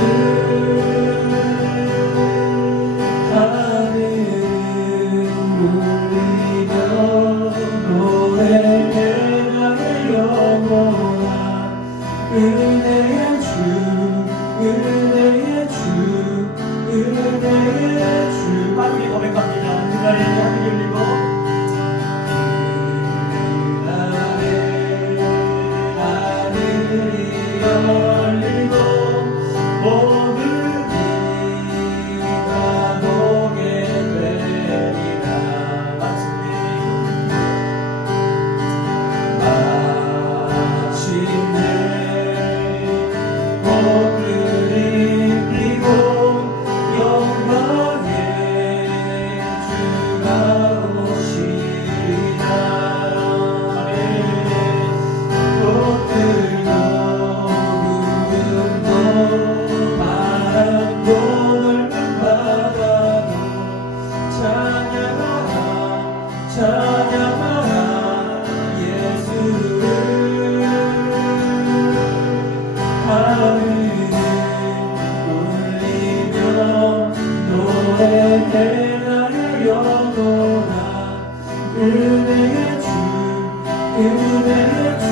하늘은 울리며 노래해 나의 영혼아 은혜의 주 은혜의 주 은혜의 주. 하늘이 고백합니다. 그 자리에 하늘이 열리고 하늘이 열리고 모든 이가 보게 되리라. 마침내 옷을 입히고 영광의 주가 오시리라. 꽃들도 구름도 바람도 넓은 바다도 찬양하라 찬양하라 예수를. 하늘은 울리며 노래해 나의 영혼아 은혜의 주 은혜의 주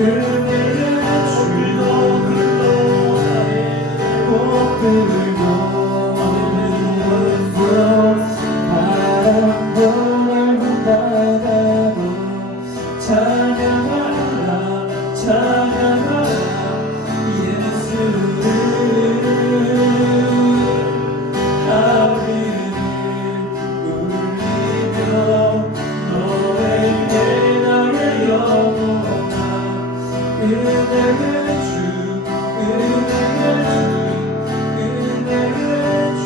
은혜의 주도 그도 꽃들도 바람도 넓은 바다도 찬양하라 찬양하라 예수를. 하늘은 울리며 노래해 나의 영혼아 은혜의 주 은혜의 주.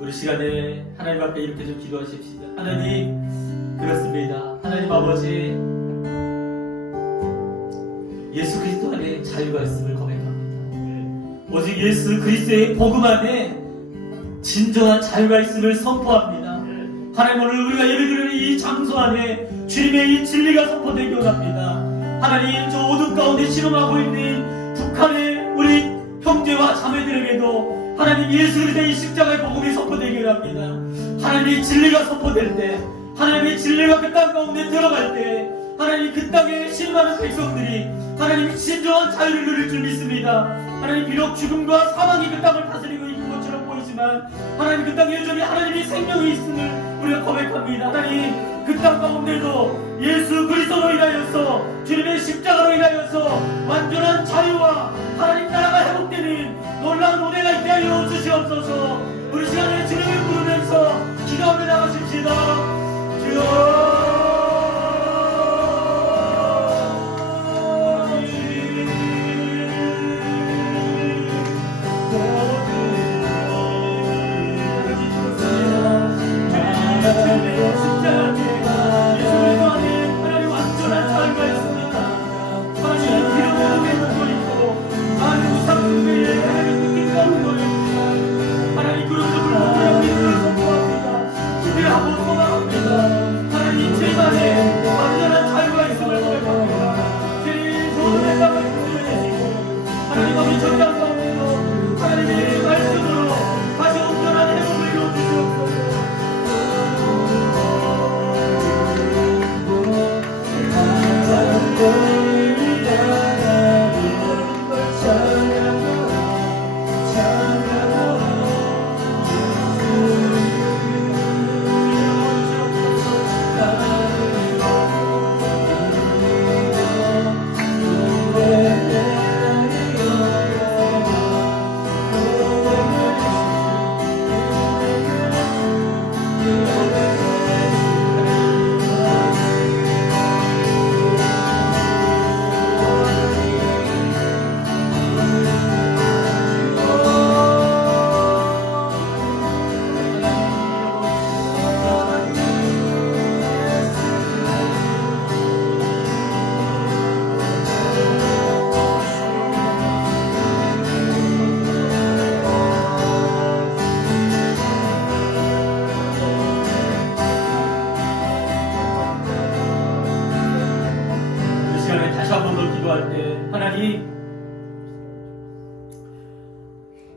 우리 시간에 하나님 앞에 이렇게 좀 기도하십시다. 하나님, 그렇습니다. 하나님 아버지, 예수 그리스도 안에 자유가 있음을 고백합니다. 오직 예수 그리스도의 복음 안에 진정한 자유가 있음을 선포합니다. 하나님, 오늘 우리가 예배드리는 이 장소 안에 주님의 이 진리가 선포되기 원합니다. 하나님, 저 어둠 가운데 실험하고 있는 북한의 우리 형제 형제와 자매들에게도 하나님 예수 그리스도의 십자가의 복음이 선포되기를 합니다. 하나님의 진리가 선포될 때, 하나님의 진리가 그 땅 가운데 들어갈 때, 하나님 그 땅에 실망하는 백성들이 하나님 진정한 자유를 누릴 줄 믿습니다. 하나님 비록 죽음과 사망이 그 땅을 다스리고 있는 것처럼 보이지만 하나님 그 땅에 여전히 하나님의 생명이 있음을 우리가 고백합니다. 하나님 그 땅 가운데도 예수 그리스도로 인하여서 주님의 십자가로 인하여서 완전한 자유와 하나님 나라가 회복되는 놀라운 은혜가 있게 하여 주시옵소서. 우리 시간에 주님을 부르면서 기도하며 나가십시다. 주여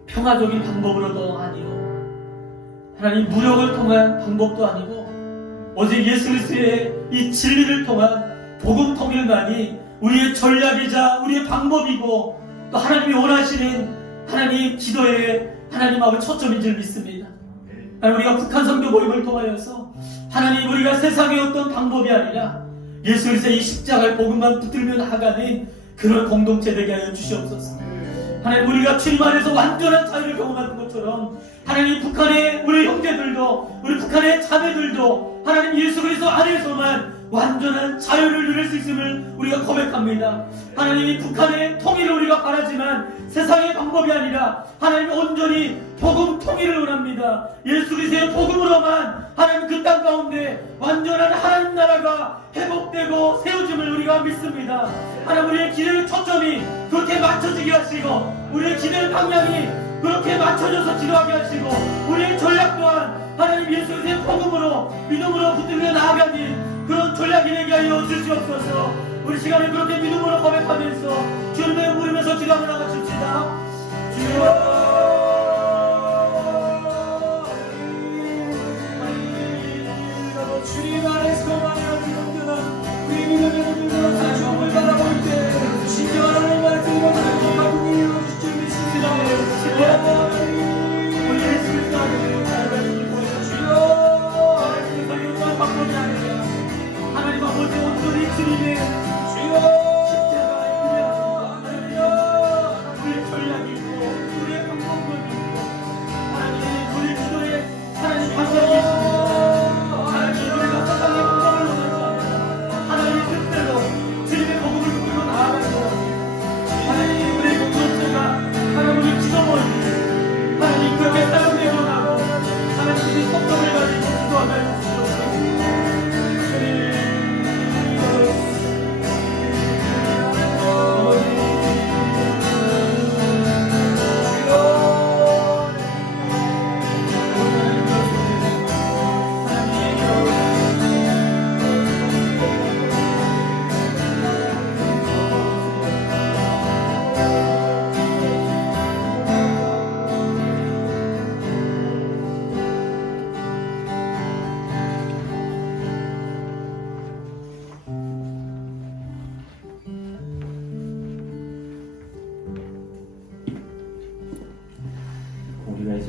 평화적인 방법으로도 아니요, 하나님 무력을 통한 방법도 아니고 오직 예수 그리스도의 이 진리를 통한 복음 통일만이 우리의 전략이자 우리의 방법이고 또 하나님이 원하시는 하나님 기도의 하나님 앞에 초점인 줄 믿습니다. 하나님 우리가 북한 선교 모임을 통하여서 하나님 우리가 세상의 어떤 방법이 아니라 예수 그리스도의 이 십자가의 복음만 붙들며 나아가는 그런 공동체 되게 하여 주시옵소서. 하나님 우리가 주님 안에서 완전한 자유를 경험하는 것처럼 하나님 북한의 우리 형제들도 우리 북한의 자매들도 하나님 예수 그리스도 안에서만 완전한 자유를 누릴 수 있음을 우리가 고백합니다. 하나님이 북한의 통일을 우리가 바라지만 세상의 방법이 아니라 하나님 온전히 복음 통일을 원합니다. 예수 그리스도의 복음으로만 하나님 그 땅 가운데 완전한 하나님 나라가 회복되고 세워짐을 우리가 믿습니다. 하나님 우리의 기도의 초점이 그렇게 맞춰지게 하시고 우리의 기도의 방향이 그렇게 맞춰져서 기도하게 하시고 우리의 전략 또한 하나님 예수 그리스도의 복음으로 믿음으로 붙들며 나아가는 그런 전략이 되게 하여 주시옵소서. 우리 시간에 그렇게 믿음으로 고백하면서 주님의 부르면서 기도하며 나가십시다. 주여 주님 안에서만 하나님 온전한 우리 믿음의 눈으로 사정을 바라볼 때 진정한 하나님 말씀으로 사정하고 이루어질 줄 믿습니다. 우리 예수 그리스도 안에 주여 하나님 설교와 방법이 아니라 하나님 아버지 온전히 주님의 십자가의 은혜하심과 우리의 전략이 있고 우리의 방법을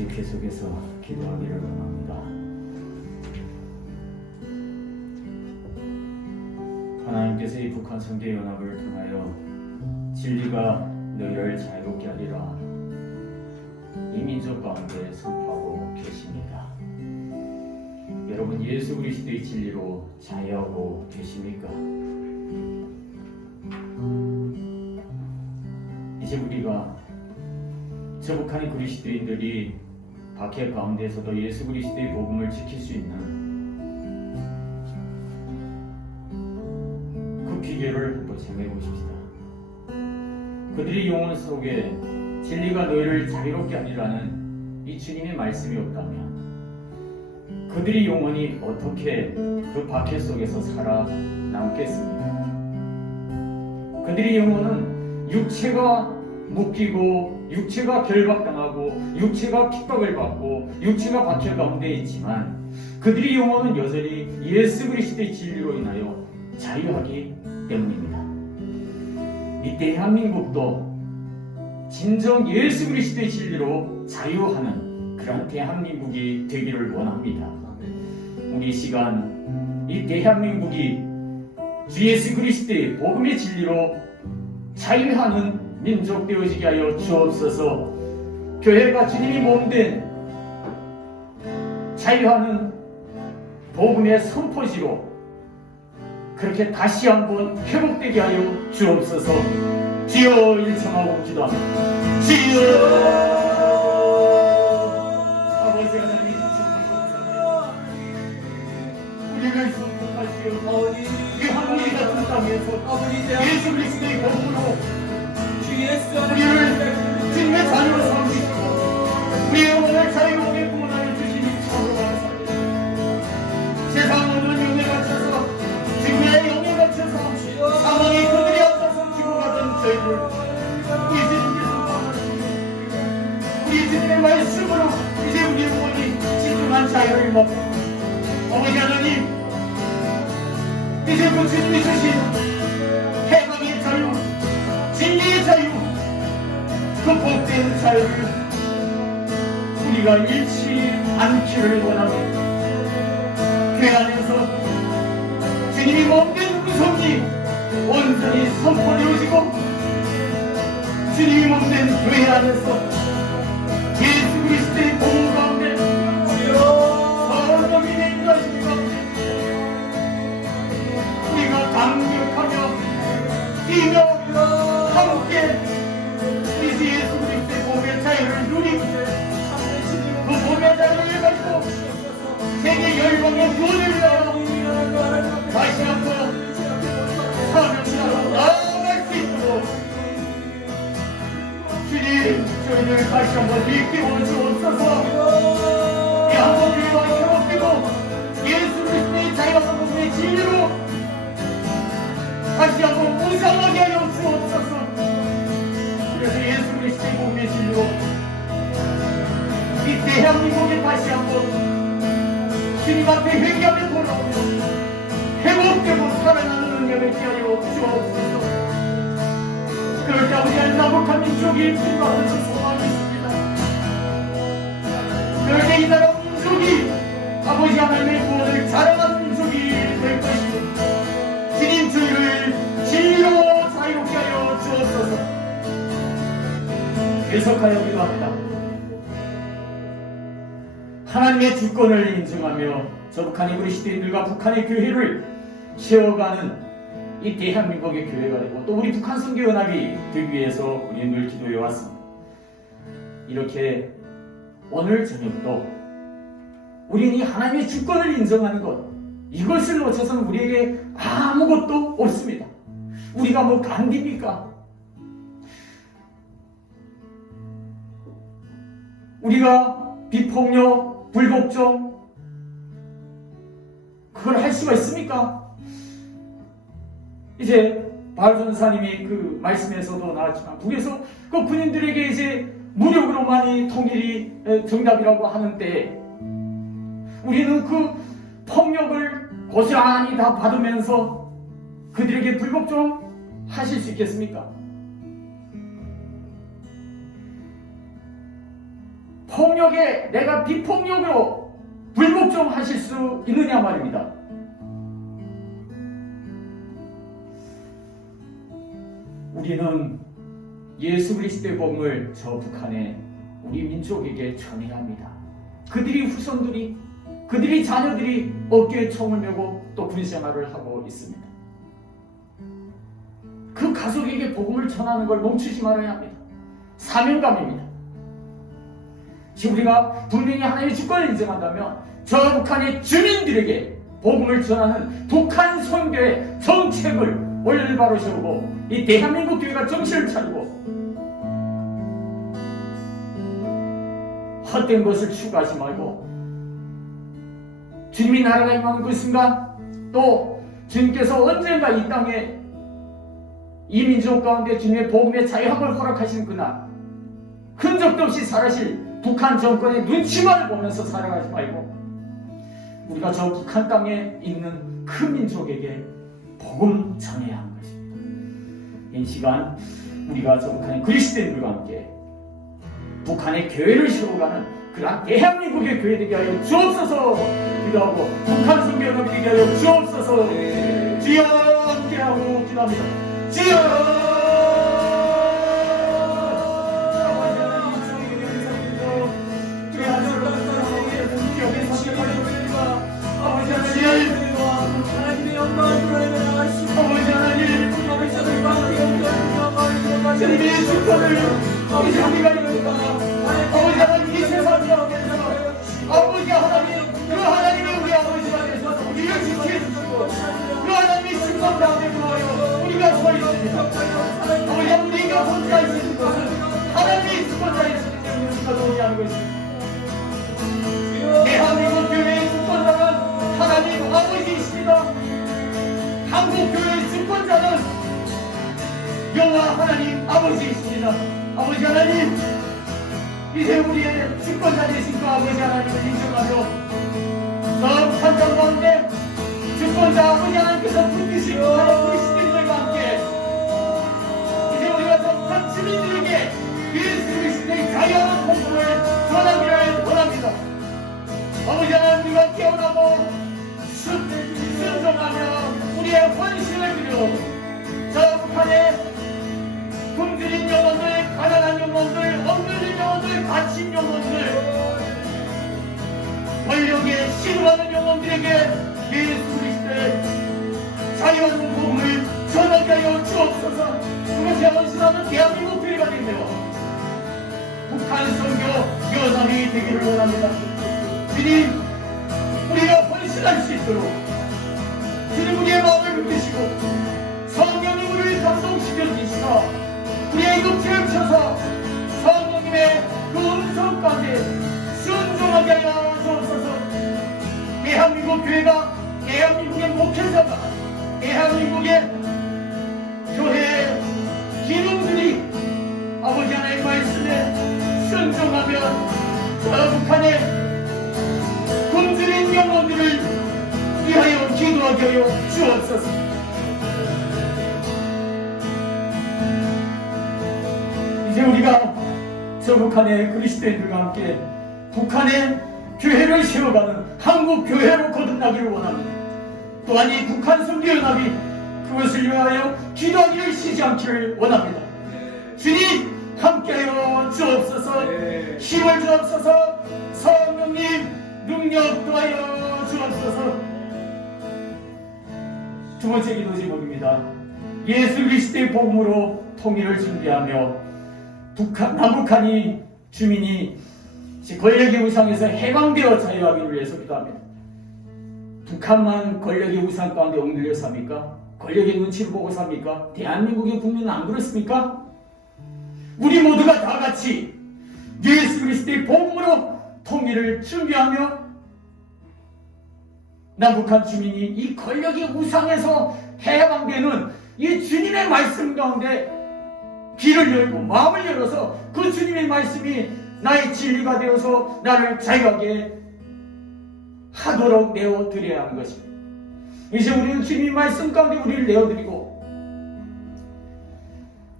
같이 계속해서 기도하기를 원합니다. 하나님께서 이 북한 성대 연합을 통하여 진리가 너희를 자유롭게 하리라 이 민족 가운데 선포하고 계십니다. 여러분 예수 그리스도의 진리로 자유하고 계십니까? 이제 우리가 저 북한의 그리스도인들이 박해 가운데서도 예수 그리스도의 복음을 지킬 수 있는 그 비결을 한번 생각해 보십시다. 그들의 영혼 속에 진리가 너희를 자유롭게 하리라는 이 주님의 말씀이 없다면 그들의 영혼이 어떻게 그 박해 속에서 살아남겠습니까? 그들의 영혼은 육체가 묶이고 육체가 결박당하고 육체가 핍박을 받고 육체가 박해 가운데 있지만 그들의 영혼은 여전히 예수 그리스도의 진리로 인하여 자유하기 때문입니다. 이 대한민국도 진정 예수 그리스도의 진리로 자유하는 그런 대한민국이 되기를 원합니다. 우리 이 시간 이 대한민국이 주 예수 그리스도의 복음의 진리로 자유하는 민족 되어지게 하여 주옵소서. 교회가 주님이 몸된 자유하는 복음의 선포지로 그렇게 다시 한번 회복되게 하여 주옵소서. 주여 일청하고 기도합니다. 주여 아버지 하나님 감사합니다. 우리를 선포하시어 이 한국이 같은 땅에서 예수 그리스도의 복음으로 우리를 주님의 자녀로 삼으시고 우리의 영혼을 자유롭게 구원하여 주시니 참으로 감사합니다. 세상 모든 영에 갇혀서 지구의 영에 갇혀서 사망이 그들이 앞서서 죽어가던 저희를 우리 주님께서 우리 주님의 말씀으로 이제 우리 영혼이 진정한 자유를 먹고 아버지 하나님 이제 그 주님이 주신 해방의 자유 진리의 자유 그 복된 자유를 우리가 잃지 않기를 원합니다. 교회 안에서 주님이 몸된 음성이 온전히 선포되어지고 주님이 몸된 교회 안에서 예수 그리스도의 복음 가운데 성령이 내주하시는 가운데 우리가 강력하며 뛰며 함께 우리 예수 그리스도의 복음의 자유를 누리고 그 복음의 자유를 가지고 세계 열방의 구원을 위하여 다시 한번 사명하러 나아갈 수 있도록 주님 저희를 다시 한번 일깨워 주옵소서. 이 한번 우리가 회복되고 예수 그리스도의 자유와 복음의 진리로 다시 한번 무장하게 하여 주옵소서. 그래서 예수 그리스도의 복음의 진리로 이 대한민국에 다시 한번 주님 앞에 회개하며 돌아오며 회복되고 살아나는 은혜를 기하여 주옵소서. 그럴 때 우리 한나복한 민족이 주님을 소망이 있습니다. 그럴 때 이 나라 민족이 아버지 하나님의 구원을 자랑하는 민족이 될 것이고 주님 저희를 진리로 자유롭게 하여 주옵소서. 계속하여 기도합니다. 하나님의 주권을 인정하며 저 북한의 그리스도인들과 북한의 교회를 세워가는 이 대한민국의 교회가 되고 또 우리 북한 선교연합이 되기 위해서 우리 늘 기도해 왔습니다. 이렇게 오늘 저녁도 우리는 이 하나님의 주권을 인정하는 것 이것을 놓쳐서는 우리에게 아무것도 없습니다. 우리가 뭐 간디입니까? 우리가 비폭력, 불복종 그걸 할 수가 있습니까? 이제 바울 전사님이 그 말씀에서도 나왔지만 북에서 그 군인들에게 이제 무력으로만이 통일이 정답이라고 하는 때 우리는 그 폭력을 고스란히 다 받으면서 그들에게 불복종 하실 수 있겠습니까? 폭력에 내가 비폭력으로 불복종하실 수 있느냐 말입니다. 우리는 예수 그리스도의 복음을 저 북한에 우리 민족에게 전해야 합니다. 그들이 후손들이, 그들이 자녀들이 어깨에 총을 메고 또 군생활을 하고 있습니다. 그 가족에게 복음을 전하는 걸 멈추지 말아야 합니다. 사명감입니다. 지금 우리가 분명히 하나님의 주권을 인정한다면 저 북한의 주민들에게 복음을 전하는 북한 선교의 정책을 올바로 세우고 이 대한민국 교회가 정신을 차리고 헛된 것을 추구하지 말고 주님이 나라가 임하는 그 순간 또 주님께서 언젠가 이 땅에 이 민족 가운데 주님의 복음의 자유함을 허락하신 그날 흔적도 없이 살아실 북한 정권의 눈치만 보면서 살아가지 말고 우리가 저 북한 땅에 있는 그 민족에게 복음 전해야 하는 것입니다. 이 시간 우리가 저 북한의 그리스도인들과 함께 북한의 교회를 세워가는 그러한 대한민국의 교회 되게 하여 주옵소서 기도하고 북한 선교연합이 되게 하여 주옵소서 주여 함께하고 기도합니다. 주여 하나님의 영광을 드러내라. 아버지 하나님 주님의 주권을 아버지 우리가 아버지 하나님 이 세상 가운데서 아버지 하나님 그 하나님이 우리 아버지가 되셔서 우리를 지켜주시고 그 하나님의 주권 가운데 놓아요 우리가 서 있습니다. 아버지 우리가 혼자 있는 것은 하나님의 주권자의 주님을 우리가 동의하는 것입니다. 대한민국 교회의 주권자는 하나님 아버지이십니다. 한국 교회의 주권자는 여호와 하나님 아버지이십니다. 아버지 하나님 이제 우리의 주권자 되신 그 아버지 하나님을 인정하며 저 산장 가운데 주권자 아버지 하나님께서 붙드신 북한의 그리스도인들과 함께 이제 우리가 저 북한 주민들에게 예수 그리스도의 자유하는 복음을 전하기를 원합니다. 아버지 하나님 우리가 깨어나고 순종하며 우리의 헌신을 드려 저 북한의 굶주린 영혼들, 가난한 영혼들, 억눌린 영혼들, 갇힌 영혼들 권력에 신음하는 영혼들에게 예수 그리스도의 자유하는 복음을 전하게 하여 주옵소서. 그것에 헌신하는 대한민국 교회가 되며 북한 선교 연합이 되기를 원합니다. 주님 우리가 헌신할 수 있도록 주님 우리의 마음을 붙드시고 성령님 우리를 감동시켜 주시고 우리의 육체를 펴서 성령님의 그 음성 가운데 순종하게 하여 주옵소서. 대한민국 교회가 대한민국의 목회자가 대한민국의 교회 기능들이 아버지 하나님의 말씀에 순종하며 저 북한의 굶주린 영혼들을 위하여 기도하게 하여 주옵소서. 이제 우리가 저 북한의 그리스도인들과 함께 북한의 교회를 세워가는 한국 교회로 거듭나기를 원합니다. 또한 이 북한 선교연합이 그것을 위하여 기도하기를 쉬지 않기를 원합니다. 주님 함께하여 주옵소서. 힘을 주옵소서. 성령님 능력 더하여 주옵소서. 두 번째 기도 제목입니다. 예수 그리스도의 복음으로 통일을 준비하며 남북한이 주민이 권력의 우상에서 해방되어 자유하기를 위해서 기도합니다. 북한만 권력의 우상 가운데 옥눌려 삽니까? 권력의 눈치를 보고 삽니까? 대한민국의 국민은 안 그렇습니까? 우리 모두가 다 같이 예수 그리스도의 복음으로 통일을 준비하며 남북한 주민이 이 권력의 우상에서 해방되는 이 주님의 말씀 가운데 귀를 열고 마음을 열어서 그 주님의 말씀이 나의 진리가 되어서 나를 자유하게 하도록 내어드려야 하는 것입니다. 이제 우리는 주님의 말씀 가운데 우리를 내어드리고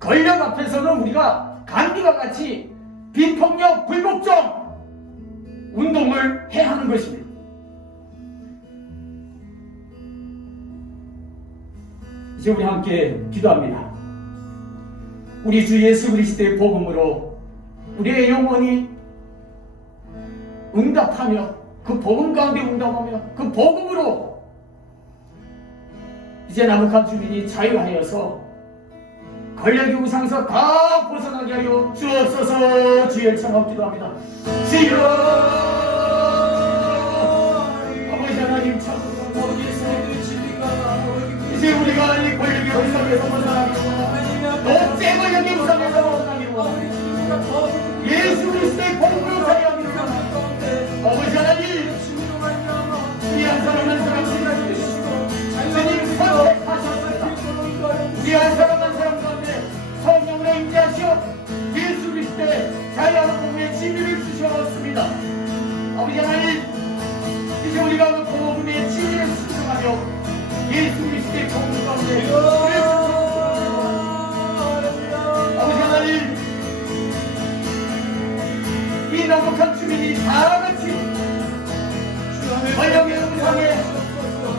권력 앞에서는 우리가 간디와 같이 비폭력, 불복종 운동을 해야 하는 것입니다. 이제 우리 함께 기도합니다. 우리 주 예수 그리스도의 복음으로 우리의 영혼이 응답하며 그 복음 가운데 응답하며 그 복음으로 이제 남북한 주민이 자유하여서 권력의 우상에서 다 벗어나게 하여 주옵소서. 주의 청하고 기도합니다. 주여 아버지 하나님 참으로 이제 우리가 이 권력의 우상에서 벗어나기로 독재 권력의 우상에서 벗어나기로 예수 그리스도의 복음으로 자유하기로 아버지 하나님 우리 한 사람 한 사람 생각해주시고 주님 선택하셨습니다. 우리 한 사람 한 사람 가운데 성령으로 임재하시어 예수 그리스도의 자유하는 복음의 진리를 주셨습니다. 아버지 하나님 이제 우리가 그 복음의 진리를 순종하며 예수 그리스도의 복음 가운데 아버지 하나님 이 남북한 주민이 다 같이 권력의 우상에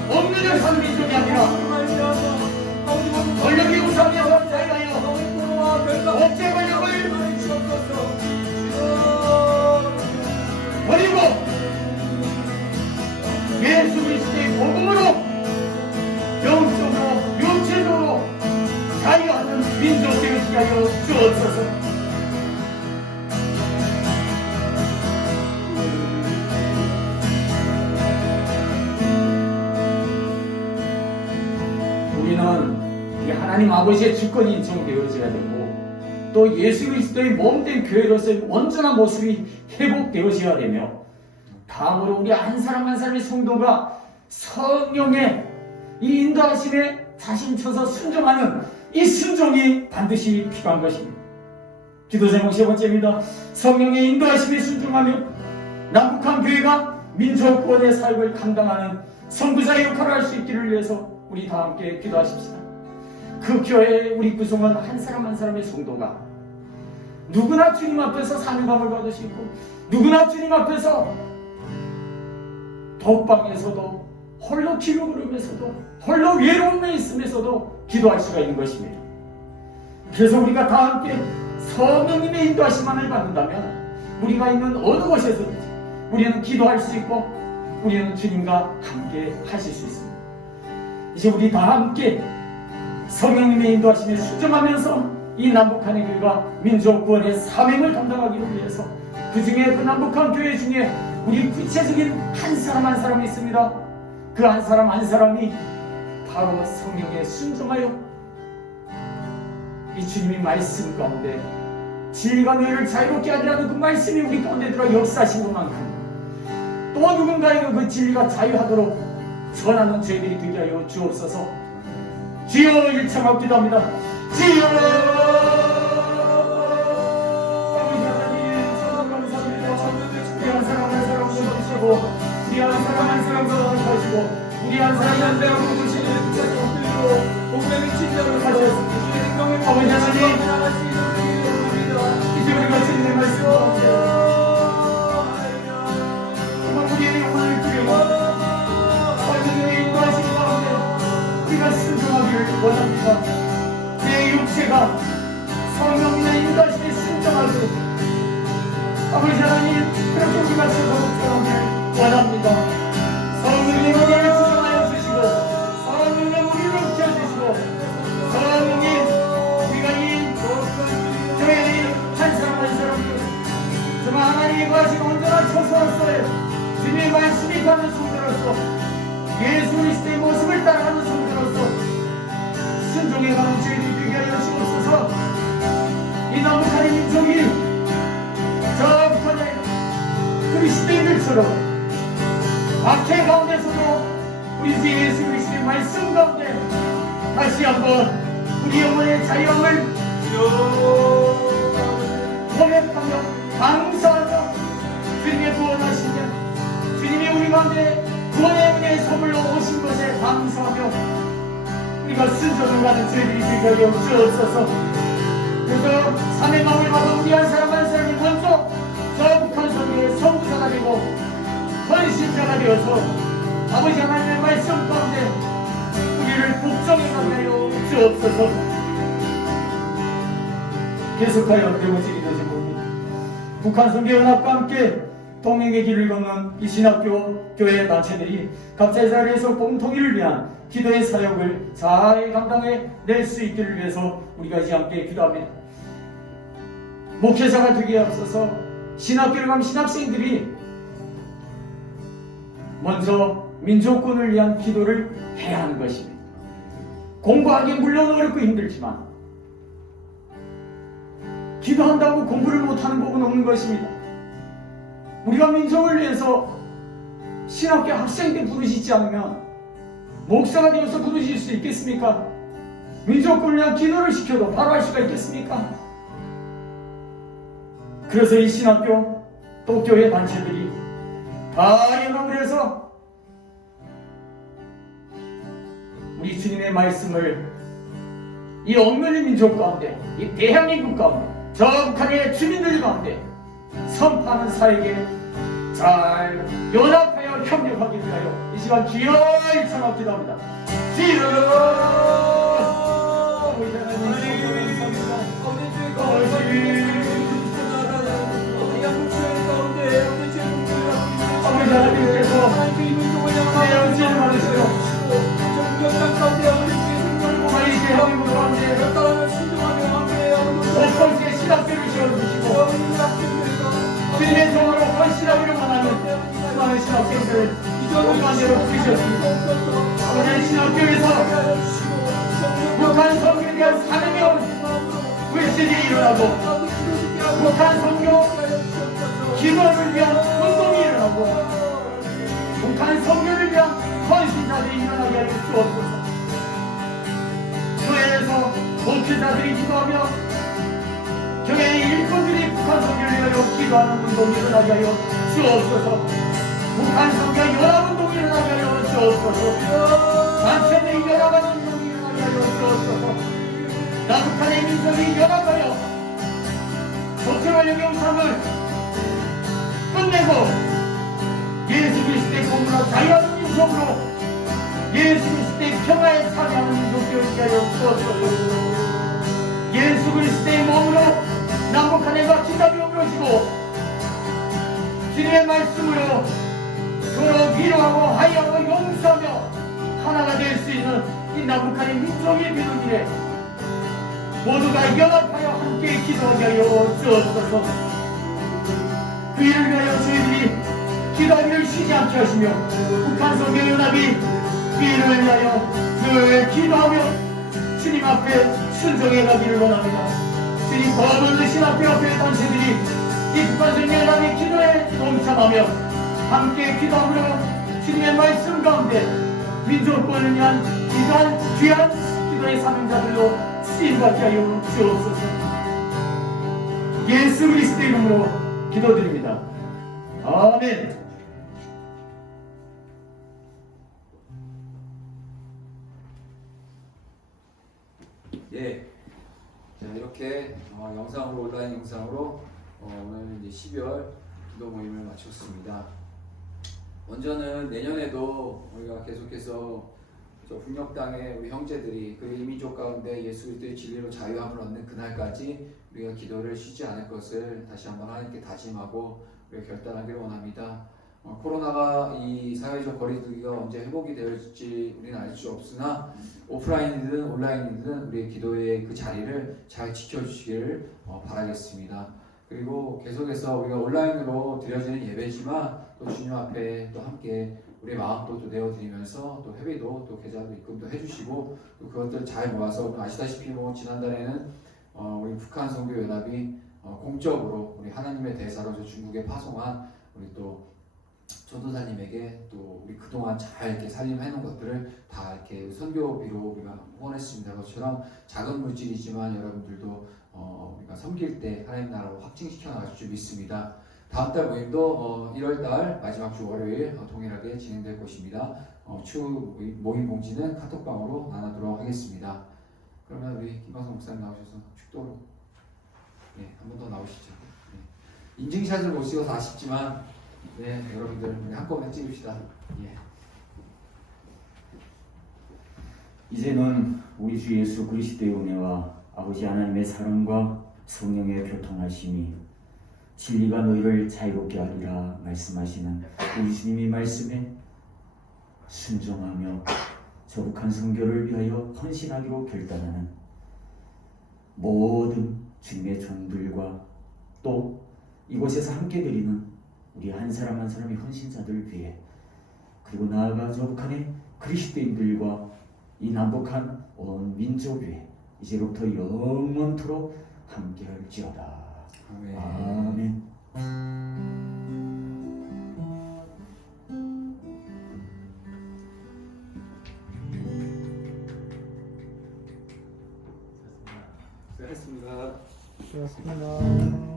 없는 한 민족이 아니라 권력의 우상에서 자유하여 독재 권력을 버리고 예수 그리스도의 복음으로 영적으로 육체적으로 자유하는 민족 되게 하여 주옵소서. 우리는 이 하나님 아버지의 주권이 인정되어져야 되고 또 예수 그리스도의 몸된 교회로서의 온전한 모습이 회복되어져야 되며 다음으로 우리 한 사람 한 사람의 성도가 성령의 이 인도하심에 자신 쳐서 순종하는 이 순종이 반드시 필요한 것입니다. 기도 제목 세 번째입니다. 성령의 인도하심에 순종하며 남북한 교회가 민족 구원의 사역을 감당하는 선구자의 역할을 할 수 있기를 위해서 우리 다 함께 기도하십시다. 그 교회에 우리 구성원 한 사람 한 사람의 성도가 누구나 주님 앞에서 사명감을 받을 수 있고 누구나 주님 앞에서 독방에서도 홀로 기도 부르면서도 홀로 외로움에 있으면서도 기도할 수가 있는 것입니다. 그래서 우리가 다 함께 성령님의 인도하심만을 받는다면 우리가 있는 어느 곳에서든지 우리는 기도할 수 있고 우리는 주님과 함께 하실 수 있습니다. 이제 우리 다 함께 성령님의 인도하심에 순종하면서 이 남북한의 교회가 민족 구원의 사명을 감당하기를 위해서 그 중에 그 남북한 교회 중에 우리 구체적인 한 사람 한 사람이 있습니다. 그 한 사람 한 사람이 바로 성령에 순종하여 이 주님의 말씀 가운데 진리가 너희를 자유롭게 하리라는 그 말씀이 우리 가운데 들어 역사하신 것만큼 또 누군가에게 그 진리가 자유하도록 전하는 저희들이 되게 하여 주옵소서. 주여 일창하고 기도합니다. 주여 아버지 하나님 정말 감사합니다. 우리 한 사람 한 사람 주시고 우리 한 사람 한 사람 주시고 우리 한 사람 한 사람 주시는 복음의 진정을 하셨습니다. 아버지 하나님 이제 우리가 주님의 말씀 가운데 우리의 영혼을 드리고 하나님의 인도하신 가운데 우리가 순종하기를 원합니다. 내 육체가 성령님의 인도하심에 순종하고 아버지 하나님 그렇게 우리가 순종하기를 원합니다. 성령님 우리를 주장하여 주시고 성령님 우리를 지켜주시고 성령님 우리가 이 교회의 한 사람 한 사람 정말 하나님이 거하신 온전한 초소로서의 주님의 말씀이 가는 성도로서 예수 그리스도의 모습을 따라가는 성도로서 순종해가는 죄인이 되게 하여 주옵소서. 이 남북한의 민족이 저 북한의 그리스도인들처럼 박해 가운데서도 우리 주 예수 그리스도의 말씀 가운데 다시 한번 우리 영혼의 자유함을 고백하며 감사하며 주님의 구원하시며 주님이 우리 가운데 구원의 은혜의 선물로 오신 것에 감사하며 우리가 순종하는 죄들이 되게 하여 주옵소서. 그래서 사명함을 받은 우리 한 사람 한 사람이 먼저 저 북한 성교의 선구자가 되고 헌신자가 되어서 아버지 하나님의 말씀 가운데 우리를 복종해 가게 하여 주옵소서. 계속하여 대우질이 되시고 북한 선교연합과 함께 동행의 길을 걷는 이 신학교 교회 단체들이 각자의 자리에서 공통일을 위한 기도의 사역을 잘 감당해 낼 수 있기를 위해서 우리가 이제 함께 기도합니다. 목회자가 되기에 앞서서 신학교를 간 신학생들이 먼저 민족군을 위한 기도를 해야 하는 것입니다. 공부하기 물론 어렵고 힘들지만 기도한다고 공부를 못하는 법은 없는 것입니다. 우리가 민족을 위해서 신학교 학생 때 부르시지 않으면 목사가 되어서 부르실 수 있겠습니까? 민족군을 위한 기도를 시켜도 바로 할 수가 있겠습니까? 그래서 이 신학교 또 교회 단체들이 다 연합을 해서 우리 주님의 말씀을 이 억눌린 민족 가운데, 이 대한민국 가운데, 저 북한의 주민들 가운데 선포하는 사역에 잘 연합하여 협력하기 위하여 이 시간 기어이 청합기도 합니다. 아버지 하나님께서 내 영신을 받으시고 우리 대한민국 가운데 첫 번째 신학교를 세워주시고 주님의 정으로 헌신하기를 원하는 수많은 신학생들을 가운데로 부르셨습니다. 오늘 신학교에서 북한 선교에 대한 사명의 불씨들이 일어나고 북한 선교 기도를 위한 운동이 일어나고 북한 선교를 위한 헌신자들이 일어나게 하여 주옵소서. 교회에서 목회자들이 기도하며 교회의 일꾼들이 북한 선교를 위하여 기도하는 운동이 일어나게 하여 주옵소서. 북한 선교 연합운동이 일어나게 하여 주옵소서. 단체들이 연합하는 운동이 일어나게 하여 주옵소서. 남북한의 민족이 연합하여 조청하는 영상을 끝내고 예수 그리스도의 공로로 자유하는 민족으로 예수 그리스도의 평화에 참여하는 민족 되게 하여 주옵소서. 예수 그리스도의 몸으로 남북한에 기답이 오므러지고 주님의 말씀으로 서로 위로하고 하여하고 용서하며 하나가 될 수 있는 이 남북한의 민족의 비밀에 모두가 연합하여 함께 기도하게 하여 주옵소서. 그 일을 위하여 저희들이 기도하기를 쉬지 않게 하시며 북한 선교연합이 그 일을 위하여 늘 기도하며 주님 앞에 순종해 가기를 원합니다. 주님 더 넓은 신학교 교회 단체들이 이 북한 선교연합의 기도에 동참하며 함께 기도함으로 주님의 말씀 가운데 민족권을 위한 이러한 귀한 기도의 사명자들로 쓰임받게 하여 주옵소서. 예수 그리스도의 이름으로 기도드립니다. 아멘. 예. 자, 이렇게 영상으로 온라인 영상으로 오늘 이제 12월 기도 모임을 마쳤습니다. 먼저는 내년에도 우리가 계속해서 저 북녘 땅의 우리 형제들이 그 이민족 가운데 예수 그리스도의 진리로 자유함을 얻는 그날까지 우리가 기도를 쉬지 않을 것을 다시 한번 하나님께 다짐하고 우리가 결단하기를 원합니다. 코로나가 이 사회적 거리두기가 언제 회복이 될지 우리는 알 수 없으나 오프라인이든 온라인이든 우리의 기도의 그 자리를 잘 지켜주시기를 바라겠습니다. 그리고 계속해서 우리가 온라인으로 드려지는 예배지만 또 주님 앞에 또 함께 우리의 마음도 또 내어드리면서 또 회비도 또 계좌도 입금도 해주시고 또 그것들 잘 모아서 아시다시피 뭐 지난달에는 우리 북한 선교연합이 공적으로 우리 하나님의 대사로 저 중국에 파송한 우리 또 전도사님에게 또 우리 그동안 잘 이렇게 살림해 놓은 것들을 다 이렇게 선교비로 우리가 후원했습니다. 그것처럼 작은 물질이지만 여러분들도 우리가 섬길 때 하나님 나라로 확증시켜 나갈 줄 믿습니다. 다음 달 모임도 1월달 마지막 주 월요일 동일하게 진행될 것입니다. 추후 모임 공지는 카톡방으로 나누도록 하겠습니다. 그러면 우리 김광석 목사님 나오셔서 축도로 한 번 더 나오시죠. 인증샷을 못 찍어서 아쉽지만 네 여러분들 우리 한꺼번에 찍읍시다. 예. 이제는 우리 주 예수 그리스도의 은혜와 아버지 하나님의 사랑과 성령의 교통하심이 진리가 너희를 자유롭게 하리라 말씀하시는 우리 주님의 말씀에 순종하며 거룩한 선교를 위하여 헌신하기로 결단하는 모든 주님의 종들과 또 이곳에서 함께 드리는 우리 한 사람 한 사람의 헌신자들을 위해 그리고 나아가 저 북한의 그리스도인들과 이 남북한 온 민족 위에 이제로부터 영원토록 함께할지어다. 아멘. 아멘. 수고하셨습니다. 수고하셨습니다.